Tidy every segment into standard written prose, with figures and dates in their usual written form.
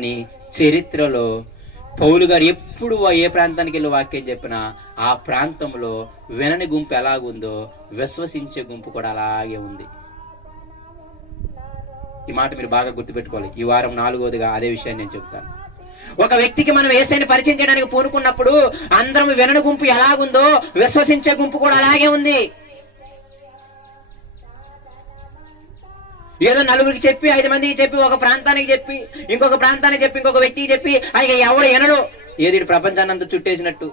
కానీ చరిత్రలో పౌలు గారు ఎప్పుడు ఏ ప్రాంతానికి వెళ్ళి వాక్యం చెప్పినా ఆ ప్రాంతంలో వినని గుంపు ఎలాగుందో విశ్వసించే గుంపు కూడా అలాగే ఉంది. ఈ మాట మీరు బాగా గుర్తుపెట్టుకోవాలి. ఈ వారం 4వదిగా అదే విషయాన్ని నేను చెప్తాను. ఒక వ్యక్తికి మనం యేసుని పరిచయం చేయడానికి పూనుకున్నప్పుడు అందరం వినని గుంపు ఎలాగుందో విశ్వసించే గుంపు కూడా అలాగే ఉంది. ఏదో నలుగురికి చెప్పి 5 మందికి చెప్పి ఒక ప్రాంతానికి చెప్పి ఇంకొక ప్రాంతానికి చెప్పి ఇంకొక వ్యక్తికి చెప్పి ఆయన ఎవడు వినడు. ఏది ప్రపంచాన్ని అంతా చుట్టేసినట్టు,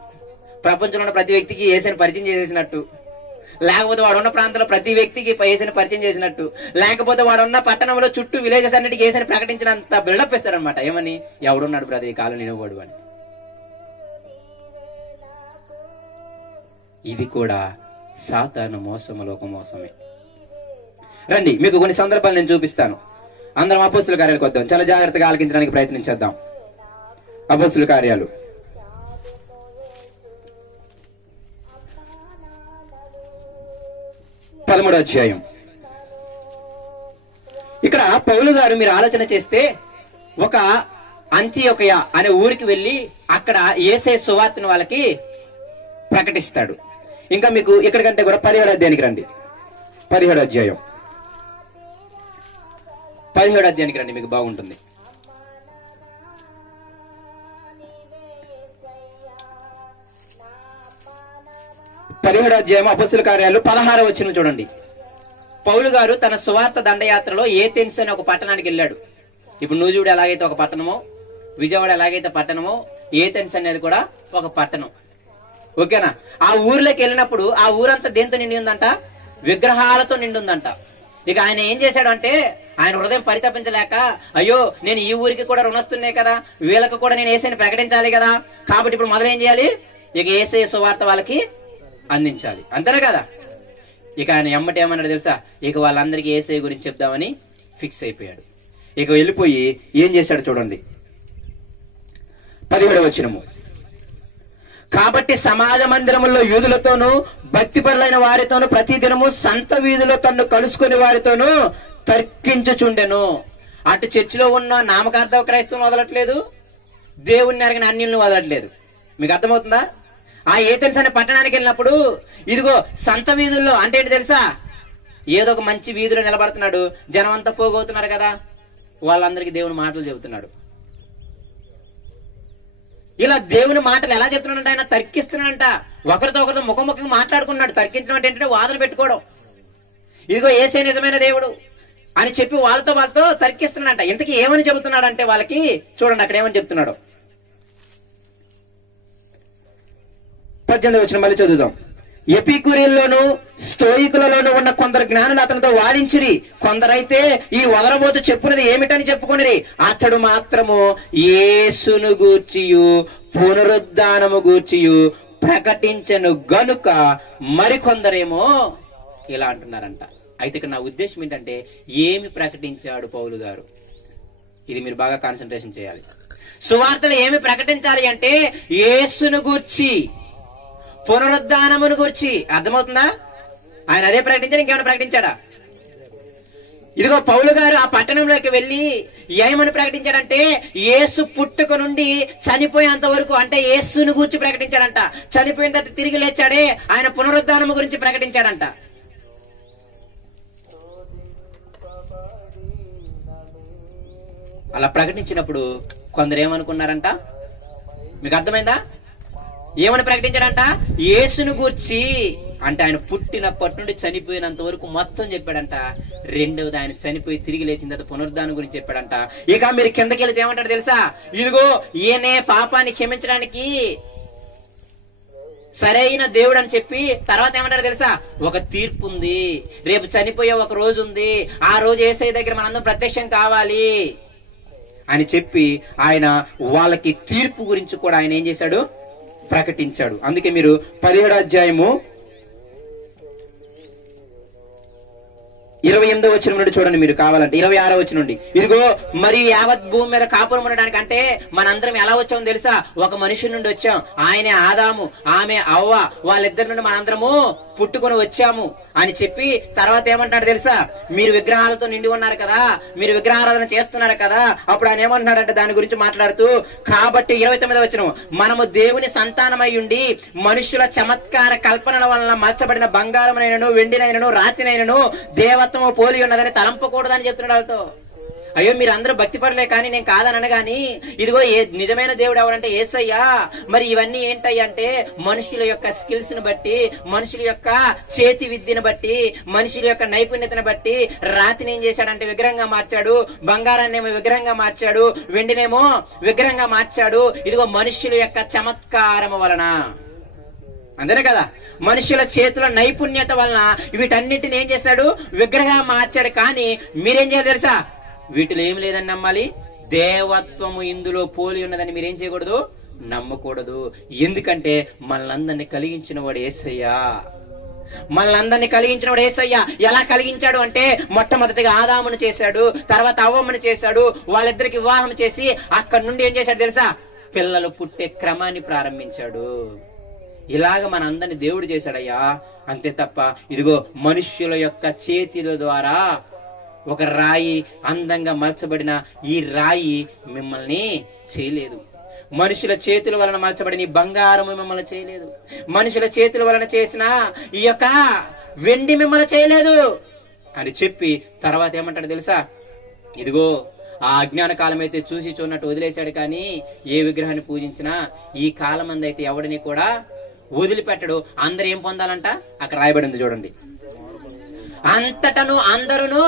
ప్రపంచంలో ఉన్న ప్రతి వ్యక్తికి యేసుని పరిచయం చేసేసినట్టు, లేకపోతే వాడు ఉన్న ప్రాంతంలో ప్రతి వ్యక్తికి యేసుని పరిచయం చేసినట్టు, లేకపోతే వాడు ఉన్న పట్టణంలో చుట్టూ విలేజెస్ అన్నిటికీ యేసుని ప్రకటించినంత బిల్డప్ ఇస్తారనమాట. ఏమని? ఎవడున్నాడు బ్రదర్ ఈ కాలం నిలబడు అని. ఇది కూడా సాతాను మోసములో ఒక మోసమే. రండి, మీకు కొన్ని సందర్భాలు నేను చూపిస్తాను. అందరం అపోస్తుల కార్యాలకు వద్దాం. చాలా జాగ్రత్తగా ఆలకించడానికి ప్రయత్నించేద్దాం. అపోస్తుల కార్యాలు 13వ అధ్యాయం. ఇక్కడ పౌలు గారు మీరు ఆలోచన చేస్తే ఒక అంతియోకయ అనే ఊరికి వెళ్లి అక్కడ యేసయ్య సువార్తను వాళ్ళకి ప్రకటిస్తాడు. ఇంకా మీకు ఇక్కడికంటే కూడా 17వ అధ్యాయానికి రండి. 17వ అధ్యాయం 17వ అధ్యాయానికి రండి, మీకు బాగుంటుంది. 17వ అధ్యాయం అపోస్తుల కార్యాలు 16వ వచనం చూడండి. పౌలు గారు తన సువార్త దండయాత్రలో ఏథెన్స్ అనే ఒక పట్టణానికి వెళ్ళాడు. ఇప్పుడు నూజివీడు ఎలాగైతే ఒక పట్టణమో, విజయవాడ ఎలాగైతే పట్టణమో, ఏథెన్స్ అనేది కూడా ఒక పట్టణం. ఓకేనా? ఆ ఊర్లోకి వెళ్ళినప్పుడు ఆ ఊరంతా దేంతో నిండి ఉందంట? విగ్రహాలతో నిండి ఉందంట. ఇక ఆయన ఏం చేశాడు అంటే, ఆయన హృదయం పరితపించలేక, అయ్యో నేను ఈ ఊరికి కూడా రుణస్తున్నాయి కదా, వీళ్ళకు కూడా నేను యేసయ్యని ప్రకటించాలి కదా, కాబట్టి ఇప్పుడు మొదలేం చేయాలి? ఇక యేసయ్య సువార్త వాళ్ళకి అందించాలి, అంతేనా కదా? ఇక ఆయన ఎమ్మటి ఏమన్నాడు తెలుసా? ఇక వాళ్ళందరికీ యేసయ్య గురించి చెప్దామని ఫిక్స్ అయిపోయాడు. ఇక వెళ్ళిపోయి ఏం చేశాడు చూడండి. 17వ వచనము. కాబట్టి సమాజ మందిరములో యూదులతోనూ భక్తిపరులైన వారితోనూ ప్రతి దినము సంత వీధిలో తన్ను కలుసుకుని వారితోనూ తర్కించుచుండెను. అటు చర్చిలో ఉన్న నామకార్థ క్రైస్తవం వదలట్లేదు, దేవుణ్ణి అరిగిన అన్యులను వదలట్లేదు. మీకు అర్థమవుతుందా? ఆ ఏథెన్స్ అనే పట్టణానికి వెళ్ళినప్పుడు ఇదిగో సంత వీధుల్లో అంటే ఏంటి తెలుసా? ఏదో ఒక మంచి వీధిలో నిలబడుతున్నాడు, జనం అంతా పోగవుతున్నారు కదా, వాళ్ళందరికీ దేవుని మాటలు చెబుతున్నాడు. ఇలా దేవుని మాటలు ఎలా చెప్తున్నాడంటే ఆయన తర్కిస్తున్నాడంట. ఒకరితో ముఖముఖంగా మాట్లాడుకున్నాడు. తర్కించడం అంటే ఏంటంటే వాదన పెట్టుకోవడం. ఇదిగో యేసే నిజమైన దేవుడు అని చెప్పి వాళ్ళతో తర్కిస్తున్నాడంట. ఇంతకీ ఏమని చెబుతున్నాడు అంటే వాళ్ళకి చూడండి అక్కడ ఏమని చెప్తున్నాడు. 18వ వచనం మళ్ళీ చదువుదాం. ఎపికూరీల్లోను స్తోయికులలోను ఉన్న కొందరు జ్ఞానులు అతనితో వాదించిరి. కొందరైతే ఈ వదలబోతు చెప్పున్నది ఏమిటని చెప్పుకొనిరి. అతడు మాత్రము యేసును గూర్చియు పునరుద్ధానము గూర్చియు ప్రకటించెను గనుక మరికొందరేమో ఇలా అంటున్నారంట. అయితే ఇక్కడ నా ఉద్దేశం ఏంటంటే, ఏమి ప్రకటించాడు పౌలు గారు? ఇది మీరు బాగా కాన్సన్ట్రేషన్ చేయాలి. సువార్తలు ఏమి ప్రకటించాలి అంటే యేసును గూర్చి, పునరుద్ధానమును గూర్చి. అర్థమవుతుందా? ఆయన అదే ప్రకటించాడు, ఇంకేమైనా ప్రకటించాడా? ఇదిగో పౌలు గారు ఆ పట్టణంలోకి వెళ్లి ఏమని ప్రకటించాడంటే యేసు పుట్టుక నుండి చనిపోయేంత వరకు, అంటే యేసును గురించి ప్రకటించాడంట. చనిపోయిన తర్వాత తిరిగి లేచాడే, ఆయన పునరుద్ధానము గురించి ప్రకటించాడంట. అలా ప్రకటించినప్పుడు కొందరు ఏమనుకున్నారంట? మీకు అర్థమైందా? ఏమని ప్రకటించాడంట? యేసును గూర్చి, అంటే ఆయన పుట్టినప్పటి నుండి చనిపోయినంత వరకు మొత్తం చెప్పాడంట. రెండవది ఆయన చనిపోయి తిరిగి లేచిన తర్వాత పునరుద్ధానం గురించి చెప్పాడంట. ఇక మీరు కిందకి వెళ్తే ఏమంటాడు తెలుసా? ఇదిగో ఈయనే పాపాన్ని క్షమించడానికి సరైన దేవుడు అని చెప్పి తర్వాత ఏమంటాడు తెలుసా? ఒక తీర్పు ఉంది, రేపు చనిపోయే ఒక రోజు ఉంది, ఆ రోజు యేసయ్య దగ్గర మనందరం ప్రత్యక్షం కావాలి అని చెప్పి ఆయన వాళ్ళకి తీర్పు గురించి కూడా ఆయన ఏం చేశాడు? ప్రకటించాడు. అందుకే మీరు 17వ అధ్యాయము 28వ వచనం నుండి చూడండి మీరు కావాలంటే. 26వ వచనం నుండి, ఇదిగో మరి యావత్ భూమి మీద కాపురం ఉండడానికి, అంటే మనందరం ఎలా వచ్చామో తెలుసా? ఒక మనిషి నుండి వచ్చాం. ఆయనే ఆదాము, ఆమె అవ్వ, వాళ్ళిద్దరి నుండి మనందరము పుట్టుకొని వచ్చాము అని చెప్పి తర్వాత ఏమంటాడు తెలుసా? మీరు విగ్రహాలతో నిండి ఉన్నారు కదా, మీరు విగ్రహారాధన చేస్తున్నారు కదా. అప్పుడు ఆయన ఏమంటున్నాడంటే దాని గురించి మాట్లాడుతూ, కాబట్టి 29వ వచనం, మనము దేవుని సంతానమై ఉండి మనుషుల చమత్కార కల్పనల వలన మలచబడిన బంగారమునైనను వెండినైనను రాతినైనను దేవత్వము పోలి ఉన్నదని తలంపకూడదని చెప్తున్నాడు వాళ్ళతో. అయ్యో మీరు అందరూ భక్తి పరులే కానీ నేను కాదనను గాని, ఇదిగో నిజమైన దేవుడు ఎవరంటే యేసయ్యా. మరి ఇవన్నీ ఏంటయ్యా అంటే మనుషుల యొక్క స్కిల్స్ ని బట్టి, మనుషుల యొక్క చేతి విద్యను బట్టి, మనుషుల యొక్క నైపుణ్యతను బట్టి రాతిని ఏం చేశాడంటే విగ్రహంగా మార్చాడు, బంగారాన్ని ఏమో విగ్రహంగా మార్చాడు, వెండినేమో విగ్రహంగా మార్చాడు. ఇదిగో మనుషుల యొక్క చమత్కారము వలన, అంతేనే కదా, మనుషుల చేతుల నైపుణ్యత వలన వీటన్నిటిని ఏం చేశాడు? విగ్రహంగా మార్చాడు. కానీ మీరేం చేయాలి తెలుసా? వీటిలో ఏం లేదని నమ్మాలి, దేవత్వము ఇందులో పోలి ఉన్నదని మీరేం చేయకూడదు, నమ్మకూడదు. ఎందుకంటే మనల్ని కలిగించిన వాడు యేసయ్యా. మనల్ని కలిగించిన వాడు యేసయ్యా. ఎలా కలిగించాడు అంటే మొట్టమొదటిగా ఆదామును చేశాడు, తర్వాత అవ్వమ్మను చేశాడు, వాళ్ళిద్దరికి వివాహం చేసి అక్కడి నుండి ఏం చేశాడు తెలుసా? పిల్లలు పుట్టే క్రమాన్ని ప్రారంభించాడు. ఇలాగ మనందరినీ దేవుడు చేశాడయ్యా. అంతే తప్ప ఇదిగో మనుష్యుల యొక్క చేతుల ద్వారా ఒక రాయి అందంగా మలచబడిన ఈ రాయి మిమ్మల్ని చేయలేదు. మనుషుల చేతుల వలన మలచబడిన ఈ బంగారము మిమ్మల్ని చేయలేదు. మనుషుల చేతుల వలన చేసిన ఈ యొక్క వెండి మిమ్మల్ని చేయలేదు అని చెప్పి తర్వాత ఏమంటాడు తెలుసా? ఇదిగో ఆ అజ్ఞాన కాలం అయితే చూసి చూడనట్టు వదిలేశాడు. కానీ ఏ విగ్రహాన్ని పూజించినా ఈ కాలం అందైతే ఎవడిని కూడా వదిలిపెట్టడు. అందరు ఏం పొందాలంట? అక్కడ రాయబడి ఉంది చూడండి, అంతటను అందరూ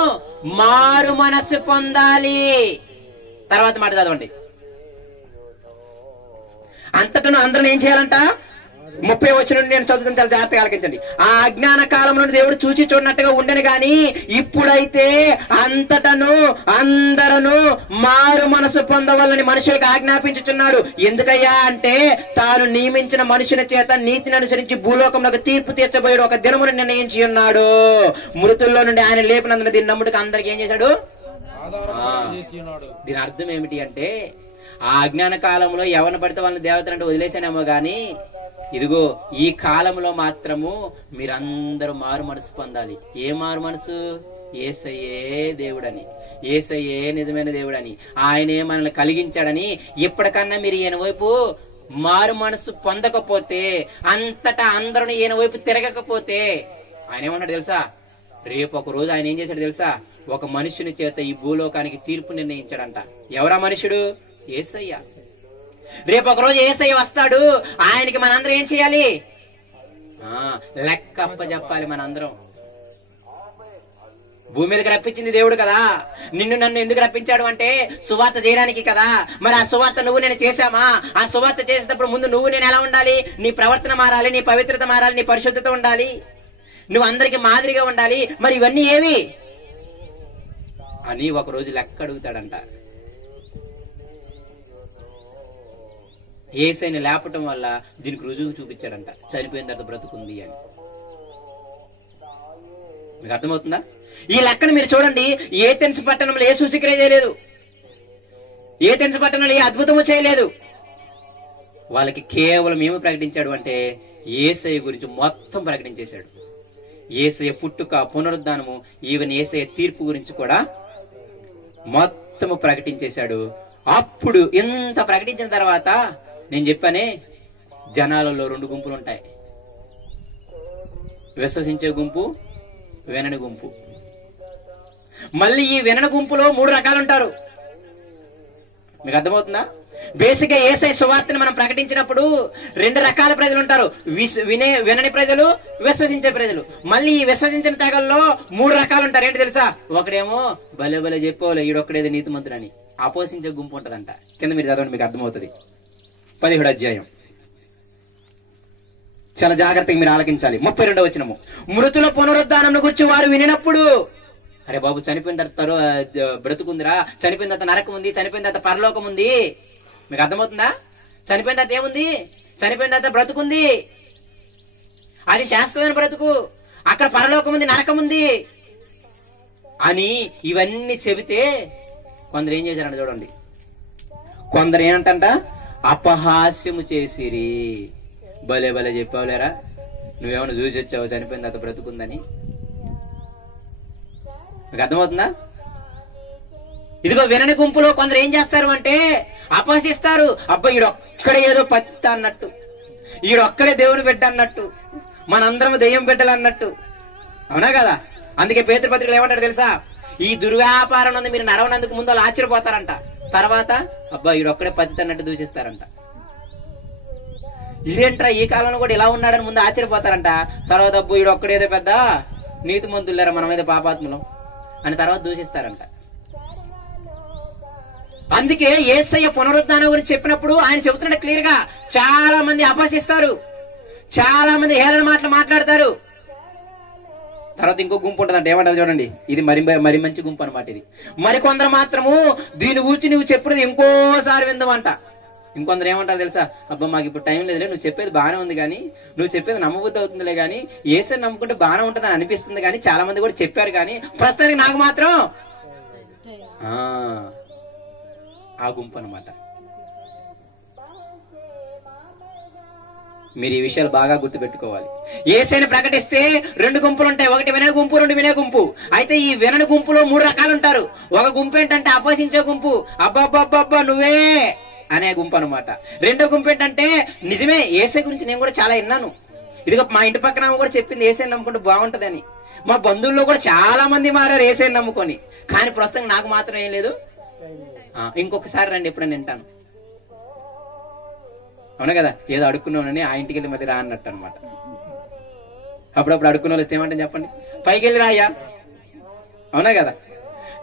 మారు మనస్సు పొందాలి. తర్వాత మాట చదవండి, అంతటను అందరూ ఏం చేయాలంట? 30 వచనం నేను చదువుతాను, చాలా జాగ్రత్తగా ఆలకించండి. ఆ అజ్ఞాన కాలం నుండి దేవుడు చూచి చూడనట్టుగా ఉండను గాని ఇప్పుడైతే అంతటను అందరూ మారు మనసు పొందవాలని మనుషులకు ఆజ్ఞాపించుచున్నాడు. ఎందుకయ్యా అంటే తాను నియమించిన మనుషుల చేత నీతిని అనుసరించి భూలోకంలో తీర్పు తీర్చబోయాడు ఒక దినమును నిర్ణయించి ఉన్నాడు. మృతుల్లో నుండి ఆయన లేపినందున దీని నమ్ముడికి అందరికి ఏం చేశాడు? దీని అర్థం ఏమిటి అంటే ఆ అజ్ఞాన కాలంలో ఎవరిని పడితే వాళ్ళని దేవతలంటే వదిలేసానేమో గాని ఇదిగో ఈ కాలంలో మాత్రము మీరందరూ మారు మనసు పొందాలి. ఏ మారు మనసు? యేసయ్యే దేవుడని, యేసయ్యే నిజమైన దేవుడని, ఆయనే మనల్ని కలిగించాడని ఎప్పటికన్నా మీరు ఈయన వైపు మారు మనసు పొందకపోతే, అంతటా అందరూ ఈయన వైపు తిరగకపోతే ఆయన ఏమన్నాడు తెలుసా? రేపు ఒక రోజు ఆయన ఏం చేశాడు తెలుసా? ఒక మనుషుని చేత ఈ భూలోకానికి తీర్పు నిర్ణయించాడంట. ఎవరా మనుషుడు? యేసయ్య. రేపు ఒక రోజు యేసయ్య వస్తాడు. ఆయనకి మనందరం ఏం చేయాలి? లెక్క అప్పచెప్పాలి. మనందరం భూమి మీదకి రప్పించింది దేవుడు కదా. నిన్ను నన్ను ఎందుకు రప్పించాడు అంటే సువార్త చేయడానికి కదా. మరి ఆ సువార్త నువ్వు నేను చేశామా? ఆ సువార్త చేసేటప్పుడు ముందు నువ్వు నేను ఎలా ఉండాలి? నీ ప్రవర్తన మారాలి, నీ పవిత్రత మారాలి, నీ పరిశుద్ధత ఉండాలి, నువ్వు అందరికి మాదిరిగా ఉండాలి. మరి ఇవన్నీ ఏవి అని ఒక రోజు లెక్క అడుగుతాడంట. యేసయ్యని లేపటం వల్ల దీనికి రుజువు చూపించాడంట, చనిపోయిన తర్వాత బ్రతుకుంది అని. మీకు అర్థమవుతుందా? ఈ లెక్కను మీరు చూడండి. ఏథెన్స్ పట్టణంలో ఏ సూచక్రియ చేయలేదు, ఏథెన్స్ పట్టణంలో ఏ అద్భుతము చేయలేదు. వాళ్ళకి కేవలం ఏమి ప్రకటించాడు అంటే యేసయ్య గురించి మొత్తం ప్రకటించేశాడు. యేసయ్య పుట్టుక, పునరుద్ధానము, ఈవెన్ యేసయ్య తీర్పు గురించి కూడా మొత్తము ప్రకటించేశాడు. అప్పుడు ఇంత ప్రకటించిన తర్వాత నేను చెప్పానే, జనాలలో 2 గుంపులు ఉంటాయి, విశ్వసించే గుంపు, వినని గుంపు. మళ్ళీ ఈ వినని గుంపులో 3 రకాలు ఉంటారు. మీకు అర్థమవుతుందా? బేసిక్ గా యేసయ్య సువార్తని మనం ప్రకటించినప్పుడు 2 రకాల ప్రజలు ఉంటారు, వినని ప్రజలు, విశ్వసించే ప్రజలు. మళ్ళీ ఈ విశ్వసించిన తెగల్లో 3 రకాలు ఉంటారు. ఏంటి తెలుసా? ఒకడేమో భలే భలే చెప్పోలే ఈడొక్కడేదో నీతిమంతుడని ఆపోషించే గుంపు ఉంటదంట. కింద మీరు చదవండి, మీకు అర్థమవుతుంది. 17వ అధ్యాయం చాలా జాగ్రత్తగా మీరు ఆలకించాలి. 32వ వచనము, మృతుల పునరుద్ధానం గురించి వారు వినినప్పుడు, అరే బాబు చనిపోయిన తర్వాత బ్రతుకుందిరా, చనిపోయిన తర్వాత నరకం ఉంది, చనిపోయిన తర్వాత పరలోకం ఉంది. మీకు అర్థమవుతుందా? చనిపోయిన తర్వాత ఏముంది? చనిపోయిన తర్వాత బ్రతుకుంది, అది శాశ్వతమైన బ్రతుకు. అక్కడ పరలోకం ఉంది, నరకం ఉంది. అని ఇవన్నీ చెబితే కొందరు ఏం చేశారంట చూడండి. కొందరు ఏంటంట, అపహాస్యము చేసిరి. భలే భలే చెప్పావులేరా, నువ్వేమైనా చూసి వచ్చావు చనిపోయింది అత బ్రతుకుందని. మీకు అర్థమవుతుందా? ఇదిగో వినని గుంపులో కొందరు ఏం చేస్తారు అంటే అపహసిస్తారు. అబ్బా ఈడొక్కడే ఏదో పత్తి అన్నట్టు, ఈడొక్కడే దేవుని బిడ్డ అన్నట్టు, మనందరం దెయ్యం బిడ్డలు అన్నట్టు. అవునా కదా? అందుకే పేతురు పత్రికలు ఏమంటారు తెలుసా, ఈ దుర్వ్యాపారం ఉంది మీరు నడవనందుకు ముందు వాళ్ళు ఆశ్చర్యపోతారంట, తర్వాత అబ్బా ఈడొక్కడే పత్తి అన్నట్టు దూషిస్తారంట. ఇదేంట్రా ఈ కాలంలో కూడా ఇలా ఉన్నాడని ముందు ఆశ్చర్యపోతారంట, తర్వాత అబ్బో ఈడొక్కడేదో పెద్ద నీతి మంతులేరా మన మీద పాపాత్ములం అని తర్వాత దూషిస్తారంట. అందుకే యేసయ్య పునరుద్ధానం గురించి చెప్పినప్పుడు ఆయన చెబుతున్నాడు క్లియర్ గా, చాలా మంది అపహసిస్తారు, చాలా మంది హేళన మాటలు మాట్లాడతారు. తర్వాత ఇంకో గుంపు ఉంటుందంట, ఏమంటారు చూడండి, ఇది మరి మంచి గుంపు అనమాట. ఇది మరికొందరు మాత్రము దీని గురించి నువ్వు చెప్పినది ఇంకోసారి విందామంట. ఇంకొందరు ఏమంటారు తెలుసా, అబ్బా మాకు ఇప్పుడు టైం లేదులే, నువ్వు చెప్పేది బాగానే ఉంది కానీ, నువ్వు చెప్పేది నమ్మబుద్ధి అవుతుందిలే కానీ, యేసయ్యని నమ్ముకుంటే బాగానే ఉంటుందని అనిపిస్తుంది కానీ, చాలా మంది కూడా చెప్పారు కానీ ప్రస్తుతానికి నాకు మాత్రం ఆ గుంపు అనమాట. మీరు ఈ విషయాలు బాగా గుర్తుపెట్టుకోవాలి. యేసయ్యని ప్రకటిస్తే 2 గుంపులు ఉంటాయి, ఒకటి వినే గుంపు, 2 వినే గుంపు. అయితే ఈ వినని గుంపులో 3 రకాలు ఉంటారు. ఒక గుంపు ఏంటంటే అపహసించే గుంపు, అబ్బాబ్బాబ్బా నువ్వే అనే గుంపు అనమాట. రెండో గుంపు ఏంటంటే నిజమే యేసయ్య గురించి నేను కూడా చాలా విన్నాను, ఇదిగో మా ఇంటి పక్కన కూడా చెప్పింది యేసయ్యని నమ్ముకుంటే బాగుంటదని, మా బంధువుల్లో కూడా చాలా మంది మారారు యేసయ్యని నమ్ముకొని, కానీ ప్రస్తుతం నాకు మాత్రం ఏం లేదు. ఇంకొకసారి రండి ఎప్పుడైనా వింటాను. అవునా కదా? ఏదో అడుక్కున్నానని ఆ ఇంటికి వెళ్ళి మళ్ళీ రా అన్నట్టు అనమాట. అప్పుడప్పుడు అడుక్కున్న వాళ్ళు ఏమంటే చెప్పండి, పైకి వెళ్ళి రాయ్యా. అవునా కదా?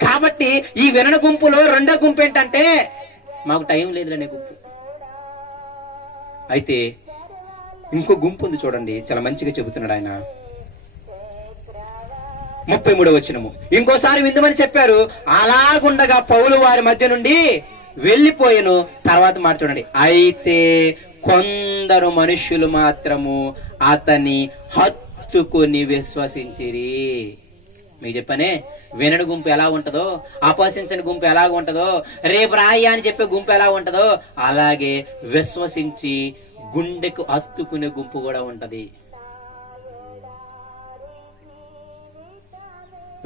కాబట్టి ఈ వినని గుంపులో రెండో గుంపు ఏంటంటే మాకు టైం లేదులనే గుంపు. అయితే ఇంకో గుంపు ఉంది చూడండి, చాలా మంచిగా చెబుతున్నాడు ఆయన. 33వ వచనము, ఇంకోసారి విందుమని చెప్పారు, అలాగుండగా పౌలు వారి మధ్య నుండి వెళ్లిపోయెను. తర్వాత మాట చూడండి, అయితే కొందరు మనుష్యులు మాత్రము అతని హత్తుకొని విశ్వసించిరి. మీకు చెప్పనే, వినని గుంపు ఎలా ఉంటదో, అపహసించని గుంపు ఎలాగ ఉంటదో, రేపు రాయ్యా అని చెప్పే గుంపు ఎలా ఉంటదో, అలాగే విశ్వసించి గుండెకు హత్తుకునే గుంపు కూడా ఉంటది.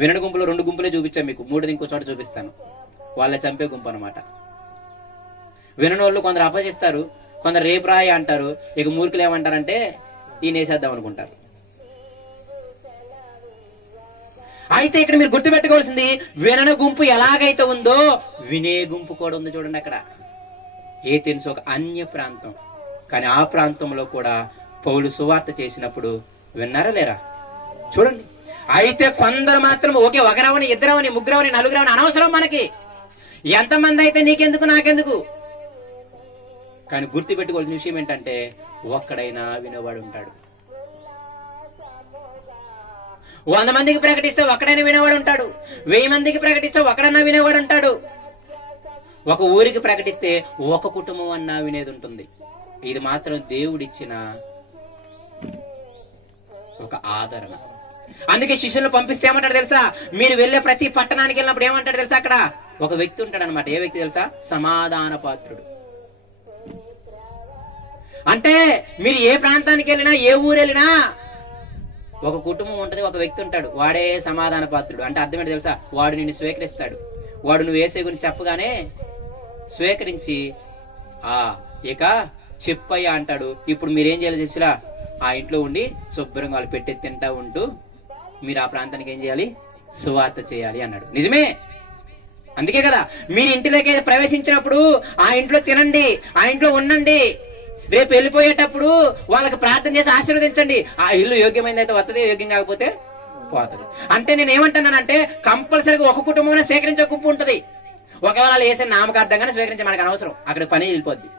వినని గుంపులో 2 గుంపులే చూపించాను మీకు, 3ది ఇంకో చోట చూపిస్తాను. వాళ్ళ చంపే గుంపు అనమాట. వినని వాళ్ళు కొందరు అపహసిస్తారు, కొందరు రేపు రాయి అంటారు, ఇక మూర్ఖులు ఏమంటారంటే ఈ నేసేద్దాం అనుకుంటారు. అయితే ఇక్కడ మీరు గుర్తుపెట్టుకోవాల్సింది, వినని గుంపు ఎలాగైతే ఉందో వినే గుంపు కూడా ఉంది చూడండి. అక్కడ ఏథెన్స్ ఒక అన్య ప్రాంతం, కానీ ఆ ప్రాంతంలో కూడా పౌలు సువార్త చేసినప్పుడు విన్నారా లేరా చూడండి. అయితే కొందరు మాత్రం ఓకే, ఒకరవని, ఇద్దరవని, ముగ్గురవని, నలుగురవని అనవసరం మనకి, ఎంతమంది అయితే నీకెందుకు నాకెందుకు. కానీ గుర్తుపెట్టుకోవాల్సిన విషయం ఏంటంటే ఒక్కడైనా వినేవాడు ఉంటాడు. 100 మందికి ప్రకటిస్తే ఒక్కడైనా వినేవాడు ఉంటాడు, 1000 మందికి ప్రకటిస్తే ఒకడన్నా వినేవాడు ఉంటాడు, ఒక ఊరికి ప్రకటిస్తే ఒక కుటుంబం అన్నా వినేది ఉంటుంది. ఇది మాత్రం దేవుడిచ్చిన ఒక ఆదరణ. అందుకే శిష్యులను పంపిస్తే ఏమంటాడు తెలుసా, మీరు వెళ్లే ప్రతి పట్టణానికి వెళ్ళినప్పుడు ఏమంటాడు తెలుసా, అక్కడ ఒక వ్యక్తి ఉంటాడు అనమాట. ఏ వ్యక్తి తెలుసా? సమాధాన పాత్రుడు. అంటే మీరు ఏ ప్రాంతానికి వెళ్ళినా, ఏ ఊరు వెళ్ళినా ఒక కుటుంబం ఉంటది, ఒక వ్యక్తి ఉంటాడు, వాడే సమాధాన పాత్రుడు. అంటే అర్థం ఏంటి తెలుసా, వాడు నిన్ను స్వీకరిస్తాడు. వాడు నువ్వు యేసయ్య గురించి చెప్పగానే స్వీకరించి ఇక చెప్పయ్యా అంటాడు. ఇప్పుడు మీరేం చేయాలి శిష్యులా, ఆ ఇంట్లో ఉండి శుభ్రంగా వాళ్ళు పెట్టి తింటా ఉంటూ మీరు ఆ ప్రాంతానికి ఏం చేయాలి, సువార్త చేయాలి అన్నాడు. నిజమే, అందుకే కదా మీరు ఇంటిలోకి ప్రవేశించినప్పుడు ఆ ఇంట్లో తినండి, ఆ ఇంట్లో ఉండండి, రేపు వెళ్ళిపోయేటప్పుడు వాళ్ళకి ప్రార్థన చేసి ఆశీర్వదించండి. ఆ ఇల్లు యోగ్యమైనదైతే వస్తుంది, యోగ్యం కాకపోతే పోతుంది. అంటే నేను ఏమంటున్నానంటే కంపల్సరీగా ఒక కుటుంబం సేకరించే గుంపు ఉంటది. ఒకవేళ వేసే నామకార్థంగానే స్వీకరించి మనకు అనవసరం, అక్కడ పని వెళ్ళిపోద్ది.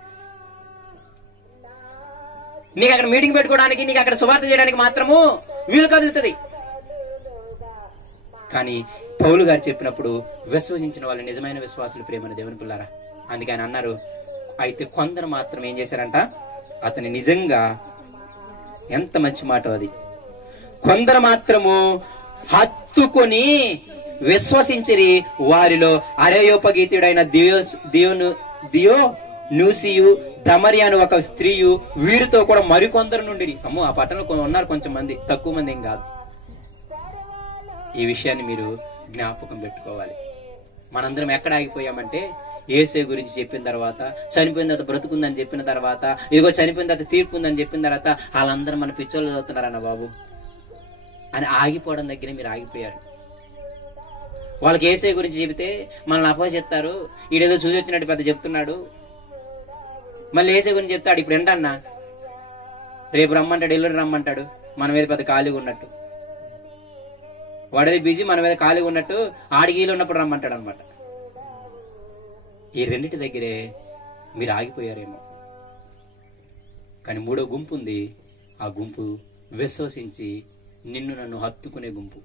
నీకు అక్కడ మీటింగ్ పెట్టుకోవడానికి, నీకు అక్కడ సువార్త చేయడానికి మాత్రము వీలు కదులుతుంది. కానీ పౌలు గారు చెప్పినప్పుడు విశ్వసించిన వాళ్ళు నిజమైన విశ్వాసులు, ప్రేమైన దేవుని పిల్లారా. అందుకే ఆయన అన్నారు, అయితే కొందరు మాత్రం ఏం చేశారంట, అతని నిజంగా, ఎంత మంచి మాట అది, కొందరు మాత్రము హత్తుకొని విశ్వసించిరి. వారిలో అరేయోపగీతుడైన దియోనూసియు దమరి అని ఒక స్త్రీయు వీరితో కూడా మరికొందరు నుండి. అమ్మో, ఆ పట్టణంలో ఉన్నారు కొంచెం మంది, తక్కువ మంది ఏం కాదు. ఈ విషయాన్ని మీరు జ్ఞాపకం పెట్టుకోవాలి. మనందరం ఎక్కడ ఆగిపోయామంటే, యేసే గురించి చెప్పిన తర్వాత, చనిపోయిన తర్వాత బ్రతుకుందని చెప్పిన తర్వాత, ఇదిగో చనిపోయిన తర్వాత తీర్పు ఉందని చెప్పిన తర్వాత, వాళ్ళందరూ మన పిచ్చోళ్ళు చదువుతున్నారన్న బాబు అని ఆగిపోవడం దగ్గరే మీరు ఆగిపోయారు. వాళ్ళకి యేసే గురించి చెబితే మనల్ని అపహసిస్తారు, ఈడేదో చూసి వచ్చినట్టు పెద్ద చెప్తున్నాడు. మళ్ళీ యేసే గురించి చెప్తాడు, ఇప్పుడు ఏంటన్నా రేపు రమ్మంటాడు, ఎల్లుండి రమ్మంటాడు, మన మీద పెద్ద ఖాళీగా ఉన్నట్టు. వాడేది బిజీ, మన మీద ఖాళీగా ఉన్నట్టు, ఆడిగీలు ఉన్నప్పుడు రమ్మంటాడు అనమాట. ఈ రెండింటి దగ్గరే మీరు ఆగిపోయారేమో. కానీ మూడో గుంపు ఉంది. ఆ గుంపు విశ్వసించి నిన్ను నన్ను హత్తుకునే గుంపు.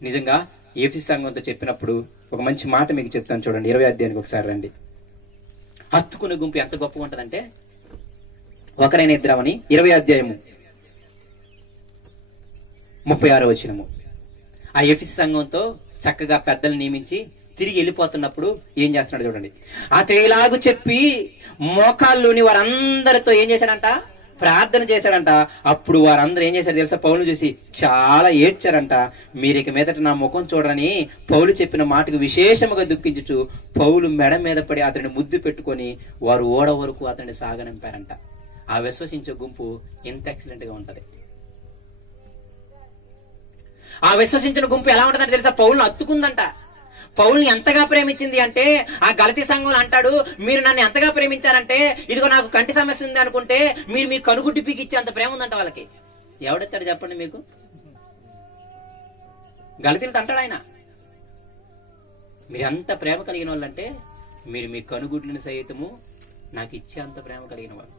నిజంగా ఎఫెసు సంఘంతో చెప్పినప్పుడు ఒక మంచి మాట మీకు చెప్తాను చూడండి. 20వ అధ్యాయానికి ఒకసారి రండి. హత్తుకునే గుంపు ఎంత గొప్పగా ఉంటదంటే, ఒకరైన ఇద్దరమని 20వ అధ్యాయము 36వ వచనము. ఆ ఎఫెసు సంఘంతో చక్కగా పెద్దలు నియమించి తిరిగి వెళ్ళిపోతున్నప్పుడు ఏం చేస్తున్నాడు చూడండి. అతడు ఇలాగూ చెప్పి మోకాల్లోని వారందరితో ఏం చేశాడంట, ప్రార్థన చేశాడంట. అప్పుడు వారందరూ ఏం చేశారు తెలుసా, పౌలు చూసి చాలా ఏడ్చారంట. మీరు ఇక మీదట నా ముఖం చూడరని పౌలు చెప్పిన మాటకు విశేషముగా దుఃఖించుచు పౌలు మెడ మీద పడి అతన్ని ముద్దు పెట్టుకొని వారు ఓడ వరకు అతన్ని సాగనంపారంట. ఆ విశ్వసించే గుంపు ఎంత ఎక్సలెంట్ గా ఉంటది. ఆ విశ్వసించిన గుంపు ఎలా ఉంటదంటే తెలుసా, పౌలును హత్తుకుందంట. పౌల్ని ఎంతగా ప్రేమించింది అంటే, ఆ గలతీ సంఘంలో అంటాడు, మీరు నన్ను ఎంతగా ప్రేమించారంటే, ఇదిగో నాకు కంటి సమస్య ఉంది అనుకుంటే మీరు మీ కనుగుడ్డి పీకిచ్చే అంత ప్రేమ ఉందంట వాళ్ళకి. ఎవడెత్తాడు చెప్పండి మీకు? గలతీలతో అంటాడు ఆయన, మీరు ఎంత ప్రేమ కలిగిన వాళ్ళంటే మీరు మీ కనుగుడ్లను సైతము నాకు ఇచ్చే అంత ప్రేమ కలిగిన వాళ్ళు.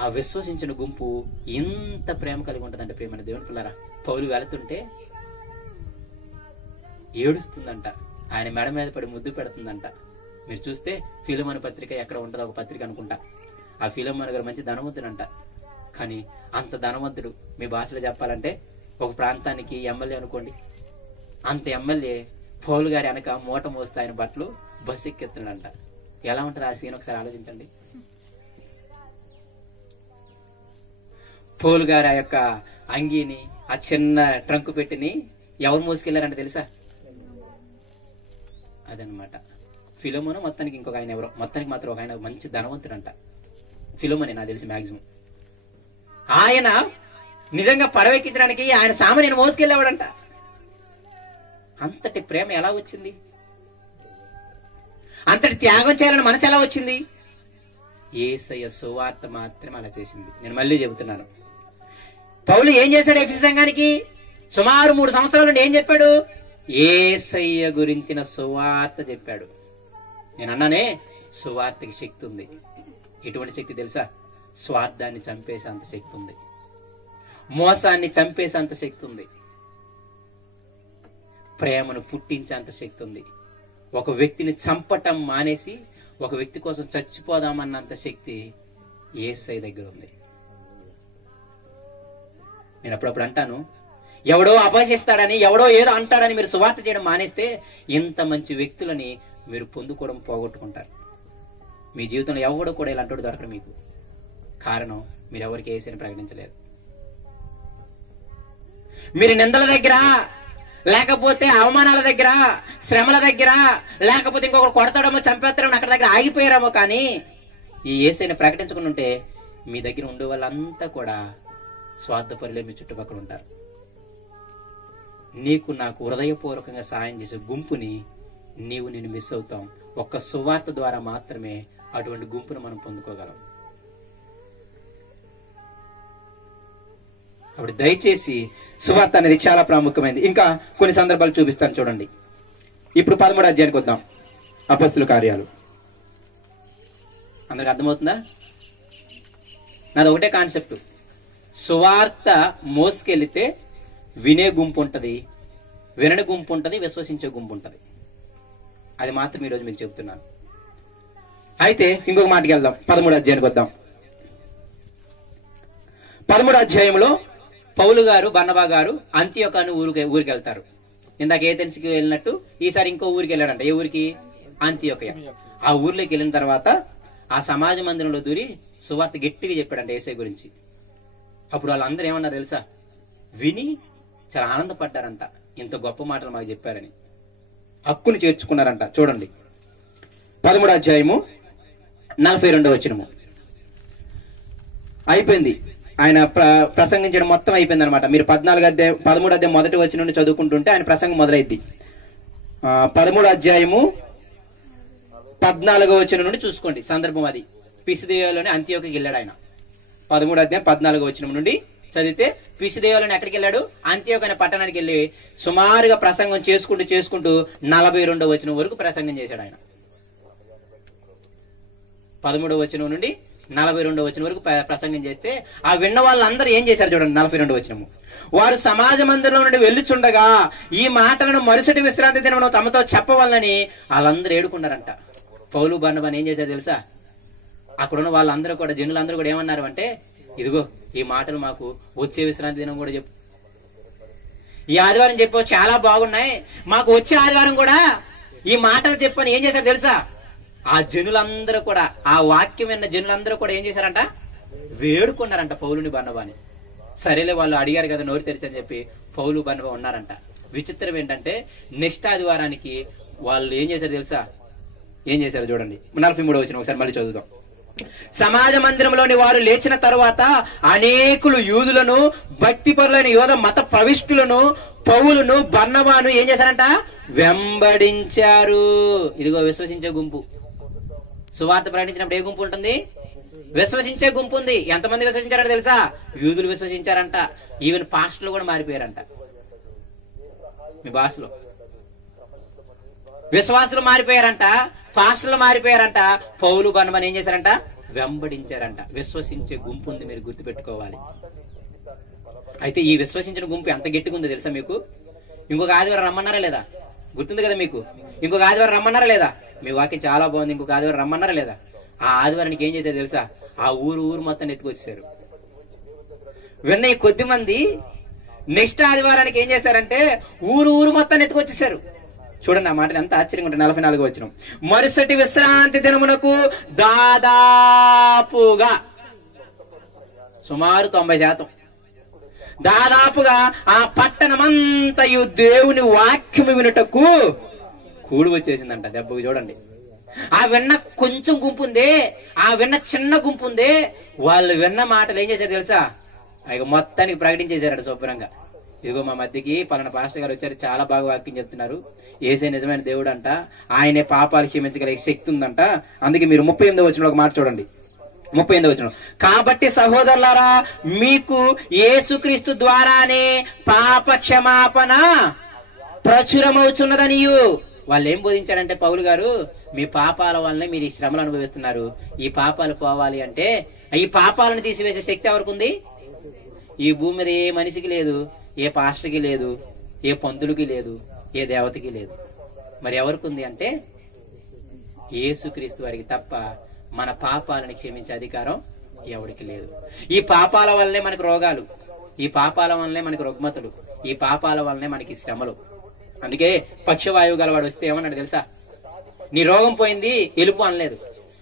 ఆ విశ్వసించిన గుంపు ఇంత ప్రేమ కలిగి ఉంటదంటే, ప్రేమైన దేవుని పిల్లరా, పౌలు వెళుతుంటే ఏడుస్తుందంట, ఆయన మెడ మీద పడి ముద్దు పెడుతుందంట. మీరు చూస్తే ఫిలోమోను పత్రిక ఎక్కడ ఉంటుందో ఒక పత్రిక అనుకుంటా. ఆ ఫిలోమోను గారు మంచి ధనవంతుడంట. కానీ అంత ధనవంతుడు, మీ భాషలో చెప్పాలంటే ఒక ప్రాంతానికి ఎమ్మెల్యే అనుకోండి, అంత ఎమ్మెల్యే పౌలు గారి వెనక మూట మోస్తే ఆయన బట్టలు బస్సు ఎక్కిస్తున్నాడంట. ఎలా ఉంటుంది ఆ సీన్ ఒకసారి ఆలోచించండి. పౌలు గారి ఆ యొక్క అంగీని, ఆ చిన్న ట్రంక్ పెట్టిని ఎవరు మోసుకెళ్లారంటే తెలుసా? అదనమాట ఫిలోమోను. మొత్తానికి ఇంకొక ఆయన ఎవరో, మొత్తానికి మాత్రం ఒక ఆయన మంచి ధనవంతుడంట. ఫిలోమోనే నాకు తెలిసి మాక్సిమం. ఆయన నిజంగా పడవెక్కించడానికి ఆయన సామాన్యుని మోసుకెళ్ళేవాడంట. అంతటి ప్రేమ ఎలా వచ్చింది? అంతటి త్యాగం చేయాలని మనసు ఎలా వచ్చింది? యేసయ్య సువార్త మాత్రమే అలా చేసింది. నేను మళ్ళీ చెబుతున్నాను, పౌలు ఏం చేశాడు ఎఫెసు సంఘానికి? సుమారు 3 సంవత్సరాల నుండి ఏం చెప్పాడు? యేసయ్య గురించిన సువార్త చెప్పాడు. నేను అన్నానే, సువార్తకి శక్తి ఉంది. ఎటువంటి శక్తి తెలుసా? స్వార్థాన్ని చంపేసేంత శక్తి ఉంది, మోసాన్ని చంపేసేంత శక్తి ఉంది, ప్రేమను పుట్టించేంత శక్తి ఉంది. ఒక వ్యక్తిని చంపటం మానేసి ఒక వ్యక్తి కోసం చచ్చిపోదామన్నంత శక్తి యేసయ్య దగ్గర ఉంది. నేను అప్పుడప్పుడు అంటాను, ఎవడో అపహసిస్తాడని, ఎవడో ఏదో అంటాడని మీరు సువార్త చేయడం మానేస్తే ఇంత మంచి వ్యక్తులని మీరు పొందుకోవడం పోగొట్టుకుంటారు. మీ జీవితంలో ఎవడో కూడా ఇలాంటి దొరకడు మీకు. కారణం, మీరు ఎవరికి యేసయ్యని ప్రకటించలేరు. మీరు నిందల దగ్గర, లేకపోతే అవమానాల దగ్గర, శ్రమల దగ్గర, లేకపోతే ఇంకొకరు కొడతాడమో చంపేస్తాడమో అక్కడ దగ్గర ఆగిపోయారేమో. కానీ ఈ యేసయ్యని ప్రకటించుకుంటుంటే మీ దగ్గర ఉండే వాళ్ళంతా కూడా స్వార్థపరులే మీ చుట్టుపక్కల ఉంటారు. నీకు నాకు హృదయపూర్వకంగా సాయం చేసే గుంపుని నేను మిస్ అవుతాం. ఒక్క సువార్త ద్వారా మాత్రమే అటువంటి గుంపును మనం పొందుకోగలం. కాబట్టి దయచేసి సువార్త అనేది చాలా ప్రాముఖ్యమైనది. ఇంకా కొన్ని సందర్భాలు చూపిస్తాను చూడండి. ఇప్పుడు 13వ అధ్యాయానికి వద్దాం. అపొస్తలుల కార్యాలు. అందరికి అర్థమవుతుందా? నాది ఒకటే కాన్సెప్ట్, సువార్త మోసుకెళ్తే వినే గుంపు ఉంటది, వినని గుంపు ఉంటది, విశ్వసించే గుంపు ఉంటది. అది మాత్రం ఈరోజు మీకు చెప్తున్నాను. అయితే ఇంకొక మాటకి వెళ్దాం. 13వ అధ్యాయానికి వద్దాం. 13వ అధ్యాయంలో పౌలు గారు బర్నబా గారు అంతియోక అనే ఊరికి వెళ్తారు. ఇందాక ఏథెన్స్కి వెళ్ళినట్టు ఈసారి ఇంకో ఊరికి వెళ్ళాడంట. ఏ ఊరికి? అంతియోకయ. ఆ ఊర్లోకి వెళ్ళిన తర్వాత ఆ సమాజ మందిరంలో దూరి సువార్త గట్టిగా చెప్పాడంట యేసయ్య గురించి. అప్పుడు వాళ్ళందరూ ఏమన్నారు తెలుసా? విని చాలా ఆనందపడ్డారంట, ఇంత గొప్ప మాటలు మాకు చెప్పారని. హక్కును చేర్చుకున్నారంట. చూడండి 13వ అధ్యాయము 42వ వచనము. అయిపోయింది, ఆయన ప్రసంగించడం మొత్తం అయిపోయింది అనమాట. మీరు 13వ అధ్యాయం మొదటి వచనం నుండి చదువుకుంటుంటే ఆయన ప్రసంగం మొదలైద్ది. 13వ అధ్యాయము 14వ వచనం నుండి చూసుకోండి. సందర్భం అది పిసిదియోలోని అంతియోకకి వెళ్ళాడు ఆయన. 13వ అధ్యాయం 14వ వచనం నుండి చదివితే పిసిదియోలోని ఎక్కడికి వెళ్ళాడు? అంతియోక అనే పట్టణానికి వెళ్ళి సుమారుగా ప్రసంగం చేసుకుంటూ 42వ వచనం వరకు ప్రసంగం చేశాడు ఆయన. 13వ వచనం నుండి 42వ వచనం వరకు ప్రసంగం చేస్తే ఆ విన్న వాళ్ళందరూ ఏం చేశారు చూడండి. 42వ వచనము. వారు సమాజ మందిరంలో నుండి వెళ్ళుచుండగా ఈ మాటలను మరుసటి విశ్రాంతి దినమున తమతో చెప్పవాలని వాళ్ళందరూ ఏడుకున్నారంట. పౌలు బర్నబాను ఏం చేశారు తెలుసా? అక్కడున్న వాళ్ళందరూ కూడా, జనులందరూ కూడా ఏమన్నారు అంటే, ఇదిగో ఈ మాటలు మాకు వచ్చే విశ్రాంతి దినం కూడా చెప్పు. ఈ ఆదివారం చెప్పు, చాలా బాగున్నాయి, మాకు వచ్చే ఆదివారం కూడా ఈ మాటలు చెప్పని ఏం చేశారు తెలుసా? ఆ జనులందరూ కూడా, ఆ వాక్యం విన్న జనులందరూ కూడా ఏం చేశారంట? వేడుకున్నారంట పౌలుని బర్నబాని. సరేలే, వాళ్ళు అడిగారు కదా నోరు తెరిచని చెప్పి పౌలు బర్నబా ఉన్నారంట. విచిత్రం ఏంటంటే నెక్స్ట్ ఆదివారానికి వాళ్ళు ఏం చేశారు తెలుసా? ఏం చేశారు చూడండి. 43వ వచనం ఒకసారి మళ్ళీ చదువుదాం. సమాజ మందిరంలోని వారు లేచిన తరువాత అనేకులు యూదులను, భక్తిపరులైన యోధ మత ప్రవిష్టులను పౌలును బర్నబాను ఏం చేశారంట? వెంబడించారు. ఇదిగో విశ్వసించే గుంపు. సువార్త ప్రకటించినప్పుడు ఏ గుంపు ఉంటుంది? విశ్వసించే గుంపు ఉంది. ఎంతమంది విశ్వసించారంట తెలుసా? యూదులు విశ్వసించారంట. ఈవెన్ పాస్టర్లు కూడా మారిపోయారంట. మీ భాషలో విశ్వాసులు మారిపోయారంట, పాస్టర్లు మారిపోయారంట. పౌలు బర్నబాను ఏం చేశారంట? వెంబడించారంట. విశ్వసించే గుంపు ఉంది, మీరు గుర్తుపెట్టుకోవాలి. అయితే ఈ విశ్వసించిన గుంపు ఎంత గట్టిగా ఉందో తెలుసా మీకు? ఇంకొక ఆదివారం రమ్మన్నారా లేదా? గుర్తుంది కదా మీకు? ఇంకొక ఆదివారం రమ్మన్నారా లేదా? మీ వాక్యం చాలా బాగుంది, ఇంకొక ఆదివారం రమ్మన్నారా లేదా? ఆ ఆదివారానికి ఏం చేశారు తెలుసా? ఆ ఊరు మొత్తాన్ని ఎత్తుకొచ్చారు. విన్న ఈ కొద్ది మంది నెక్స్ట్ ఆదివారానికి ఏం చేశారంటే ఊరు మొత్తాన్ని ఎత్తుకొచ్చేసారు. చూడండి ఆ మాట ఎంత ఆశ్చర్యంగా ఉంటుంది. 44వ వచనం. మరుసటి విశ్రాంతి దినమునకు దాదాపుగా సుమారు 90% దాదాపుగా ఆ పట్టణమంతయు దేవుని వాక్యము వినుటకు కూడి వచ్చేసిందంట. దెబ్బకు చూడండి. ఆ విన్న కొంచెం గుంపు ఉంది, ఆ విన్న చిన్న గుంపు ఉంది. వాళ్ళు విన్న మాటలు ఏం చేశారు తెలుసా? ఇక మొత్తానికి ప్రకటించేశారట శుభ్రంగా. ఇదిగో మా మధ్యకి పలానా పాస్టర్ గారు వచ్చారు, చాలా బాగా వాక్యం చెప్తున్నారు, యేసే నిజమైన దేవుడు అంట, ఆయనే పాపాలు క్షమించగలిగే శక్తి ఉందంట. అందుకే మీరు 38వ వచనంలో ఒక మాట చూడండి. 38వ వచనం. కాబట్టి సహోదరులారా, మీకు యేసుక్రీస్తు ద్వారానే పాప క్షమాపణ ప్రచురమవుతున్నదనియు. వాళ్ళు ఏం బోధించాడంటే పౌలు గారు, మీ పాపాల వల్లనే మీరు ఈ శ్రమలు అనుభవిస్తున్నారు. ఈ పాపాలు పోవాలి అంటే ఈ పాపాలను తీసివేసే శక్తి ఎవరికి ఉంది? ఈ భూమి మీద ఏ మనిషికి లేదు, ఏ పాస్టర్కి లేదు, ఏ పంతులకి లేదు, ఏ దేవతకి లేదు. మరి ఎవరికి ఉంది అంటే యేసుక్రీస్తు వారికి తప్ప మన పాపాలను క్షమించే అధికారం ఎవరికి లేదు. ఈ పాపాల వల్లనే మనకు రోగాలు, ఈ పాపాల వల్లనే మనకు రుగ్మతలు, ఈ పాపాల వల్లనే మనకి శ్రమలు. అందుకే పక్షవాయువు గలవాడు వస్తే ఏమన్నాడు తెలుసా? నీ రోగం పోయింది, ఎలుపు అనలేదు,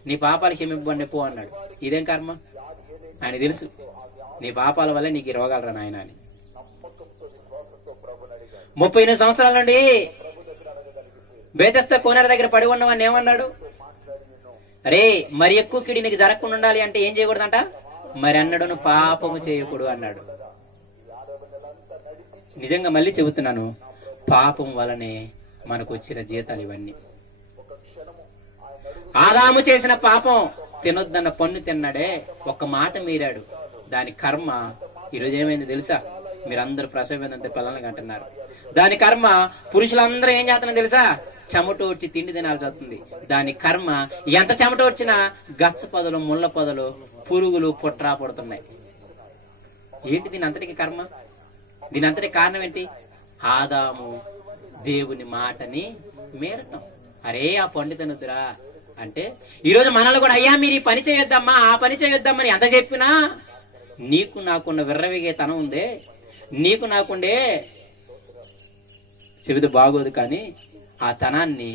నీ పాపాలు క్షమింపబడి పో అన్నాడు. ఇదేం కర్మ? ఆయన తెలుసు నీ పాపాల వల్ల నీకు రోగాలు రా నాయన అని. 38 సంవత్సరాల నుండి బేతెస్తా కోనేరు దగ్గర పడి ఉన్నవాడిని ఏమన్నాడు? అరే, మరి ఎక్కువ కిడి నీకు జరగకుండా ఉండాలి అంటే ఏం చేయకూడదంట? మరి అన్నడును పాపము చేయకూడదు అన్నాడు. నిజంగా మళ్ళీ చెబుతున్నాను, పాపం వలనే మనకు వచ్చిన జీతాలు ఇవన్నీ. ఆదాము చేసిన పాపం, తినొద్దన్న పన్ను తిన్నాడే, ఒక్క మాట మీరాడు, దాని కర్మ ఈరోజు ఏమైంది తెలుసా? మీరందరూ ప్రసవేదంతే పిల్లల్ని అంటున్నారు. దాని కర్మ పురుషులందరూ ఏం చేస్తున్నారు తెలుసా? చెమటోడ్చి తిండి తినాల్సి వస్తుంది. దాని కర్మ ఎంత చెమటోడ్చినా గచ్చ పొదలు, ముళ్ళ పొదలు, పురుగులు పుట్రా పడుతున్నాయి. ఏంటి దీని అంతటికి కర్మ? దీని అంతటి కారణం ఏంటి? ఆదాము దేవుని మాటని మేరటం. అరే, ఆ పండు తినొద్దురా అంటే ఈరోజు మనల్ని కూడా, అయ్యా మీరు ఈ పని చేయొద్దమ్మా, ఆ పని చేయొద్దమ్మని ఎంత చెప్పినా నీకు నాకున్న విర్రవిగే తనం ఉందే, నీకు నాకుండే చెబితే బాగోదు, కానీ ఆ తనాన్ని